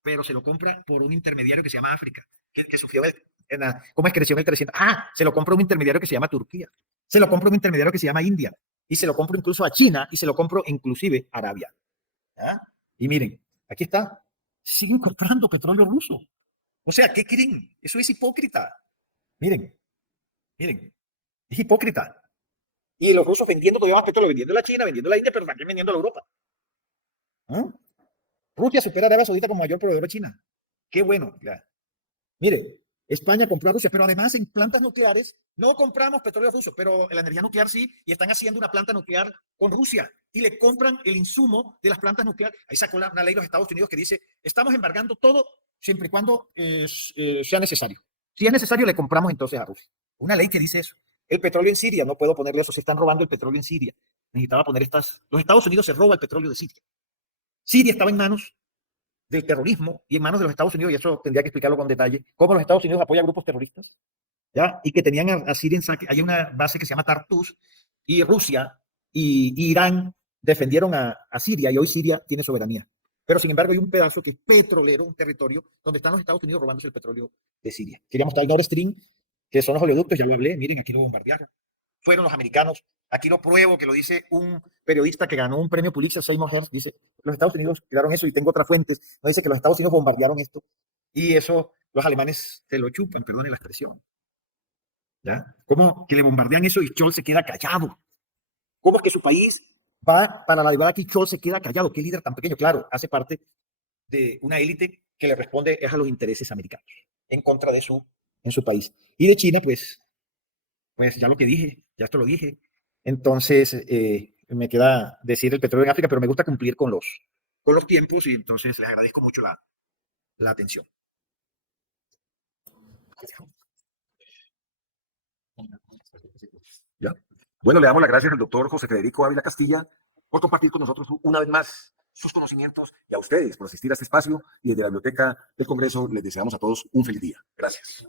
pero se lo compra por un intermediario que se llama África, que sufrió ¿cómo es que creció en el 300? Se lo compra un intermediario que se llama Turquía, se lo compra un intermediario que se llama India, y se lo compro incluso a China, y se lo compro inclusive a Arabia. ¿Ya? Y miren, aquí está, siguen comprando petróleo ruso. O sea, ¿qué creen? Eso es hipócrita. Miren, es hipócrita. Y los rusos vendiendo todavía más petróleo, vendiendo a la China, vendiendo a la India, pero también vendiendo a la Europa. Rusia supera a Arabia Saudita como mayor proveedor de China. Qué bueno. Ya. Mire, España compró a Rusia, pero además en plantas nucleares no compramos petróleo ruso, pero en la energía nuclear sí, y están haciendo una planta nuclear con Rusia y le compran el insumo de las plantas nucleares. Ahí sacó una ley de los Estados Unidos que dice, estamos embargando todo siempre y cuando sea necesario. Si es necesario, le compramos entonces a Rusia. Una ley que dice eso. El petróleo en Siria, no puedo ponerle eso, se están robando el petróleo en Siria. Necesitaba poner estas. Los Estados Unidos se roba el petróleo de Siria. Siria estaba en manos del terrorismo y en manos de los Estados Unidos, y eso tendría que explicarlo con detalle, cómo los Estados Unidos apoyan grupos terroristas, ¿ya? Y que tenían a Siria en saque. Hay una base que se llama Tartus, y Rusia y Irán defendieron a Siria, y hoy Siria tiene soberanía. Pero sin embargo hay un pedazo que es petrolero, un territorio donde están los Estados Unidos robándose el petróleo de Siria. Queríamos mostrar el Nord Stream, que son los oleoductos, ya lo hablé, miren, aquí lo bombardearon. Fueron los americanos, aquí lo pruebo, que lo dice un periodista que ganó un premio Pulitzer, Seymour Hersh, dice, los Estados Unidos crearon eso, y tengo otras fuentes, no dice que los Estados Unidos bombardearon esto, y eso los alemanes se lo chupan, perdone la expresión. ¿Ya? ¿Cómo que le bombardean eso y Scholz se queda callado? ¿Cómo es que su país va para la debate y Scholz se queda callado? ¿Qué líder tan pequeño? Claro, hace parte de una élite que le responde es a los intereses americanos, en contra de en su país. Y de China, pues ya lo que dije, ya esto lo dije. Entonces, me queda decir el petróleo en África, pero me gusta cumplir con los tiempos, y entonces les agradezco mucho la atención. ¿Ya? Bueno, le damos las gracias al doctor José Federico Ávila Castilla por compartir con nosotros una vez más sus conocimientos, y a ustedes por asistir a este espacio, y desde la Biblioteca del Congreso les deseamos a todos un feliz día. Gracias.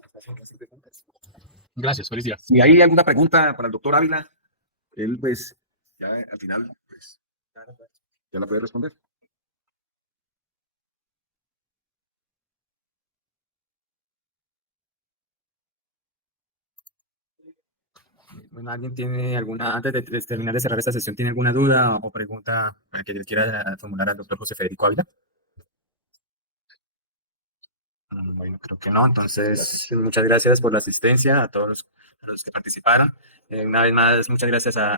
Gracias, feliz día. Si hay alguna pregunta para el doctor Ávila, él pues ya al final pues ya la puede responder. Bueno, ¿alguien tiene alguna, antes de terminar de cerrar esta sesión, tiene alguna duda o pregunta que le quiera formular al doctor José Federico Ávila? Bueno, creo que no. Entonces, muchas gracias por la asistencia a todos los que participaron. Una vez más, muchas gracias a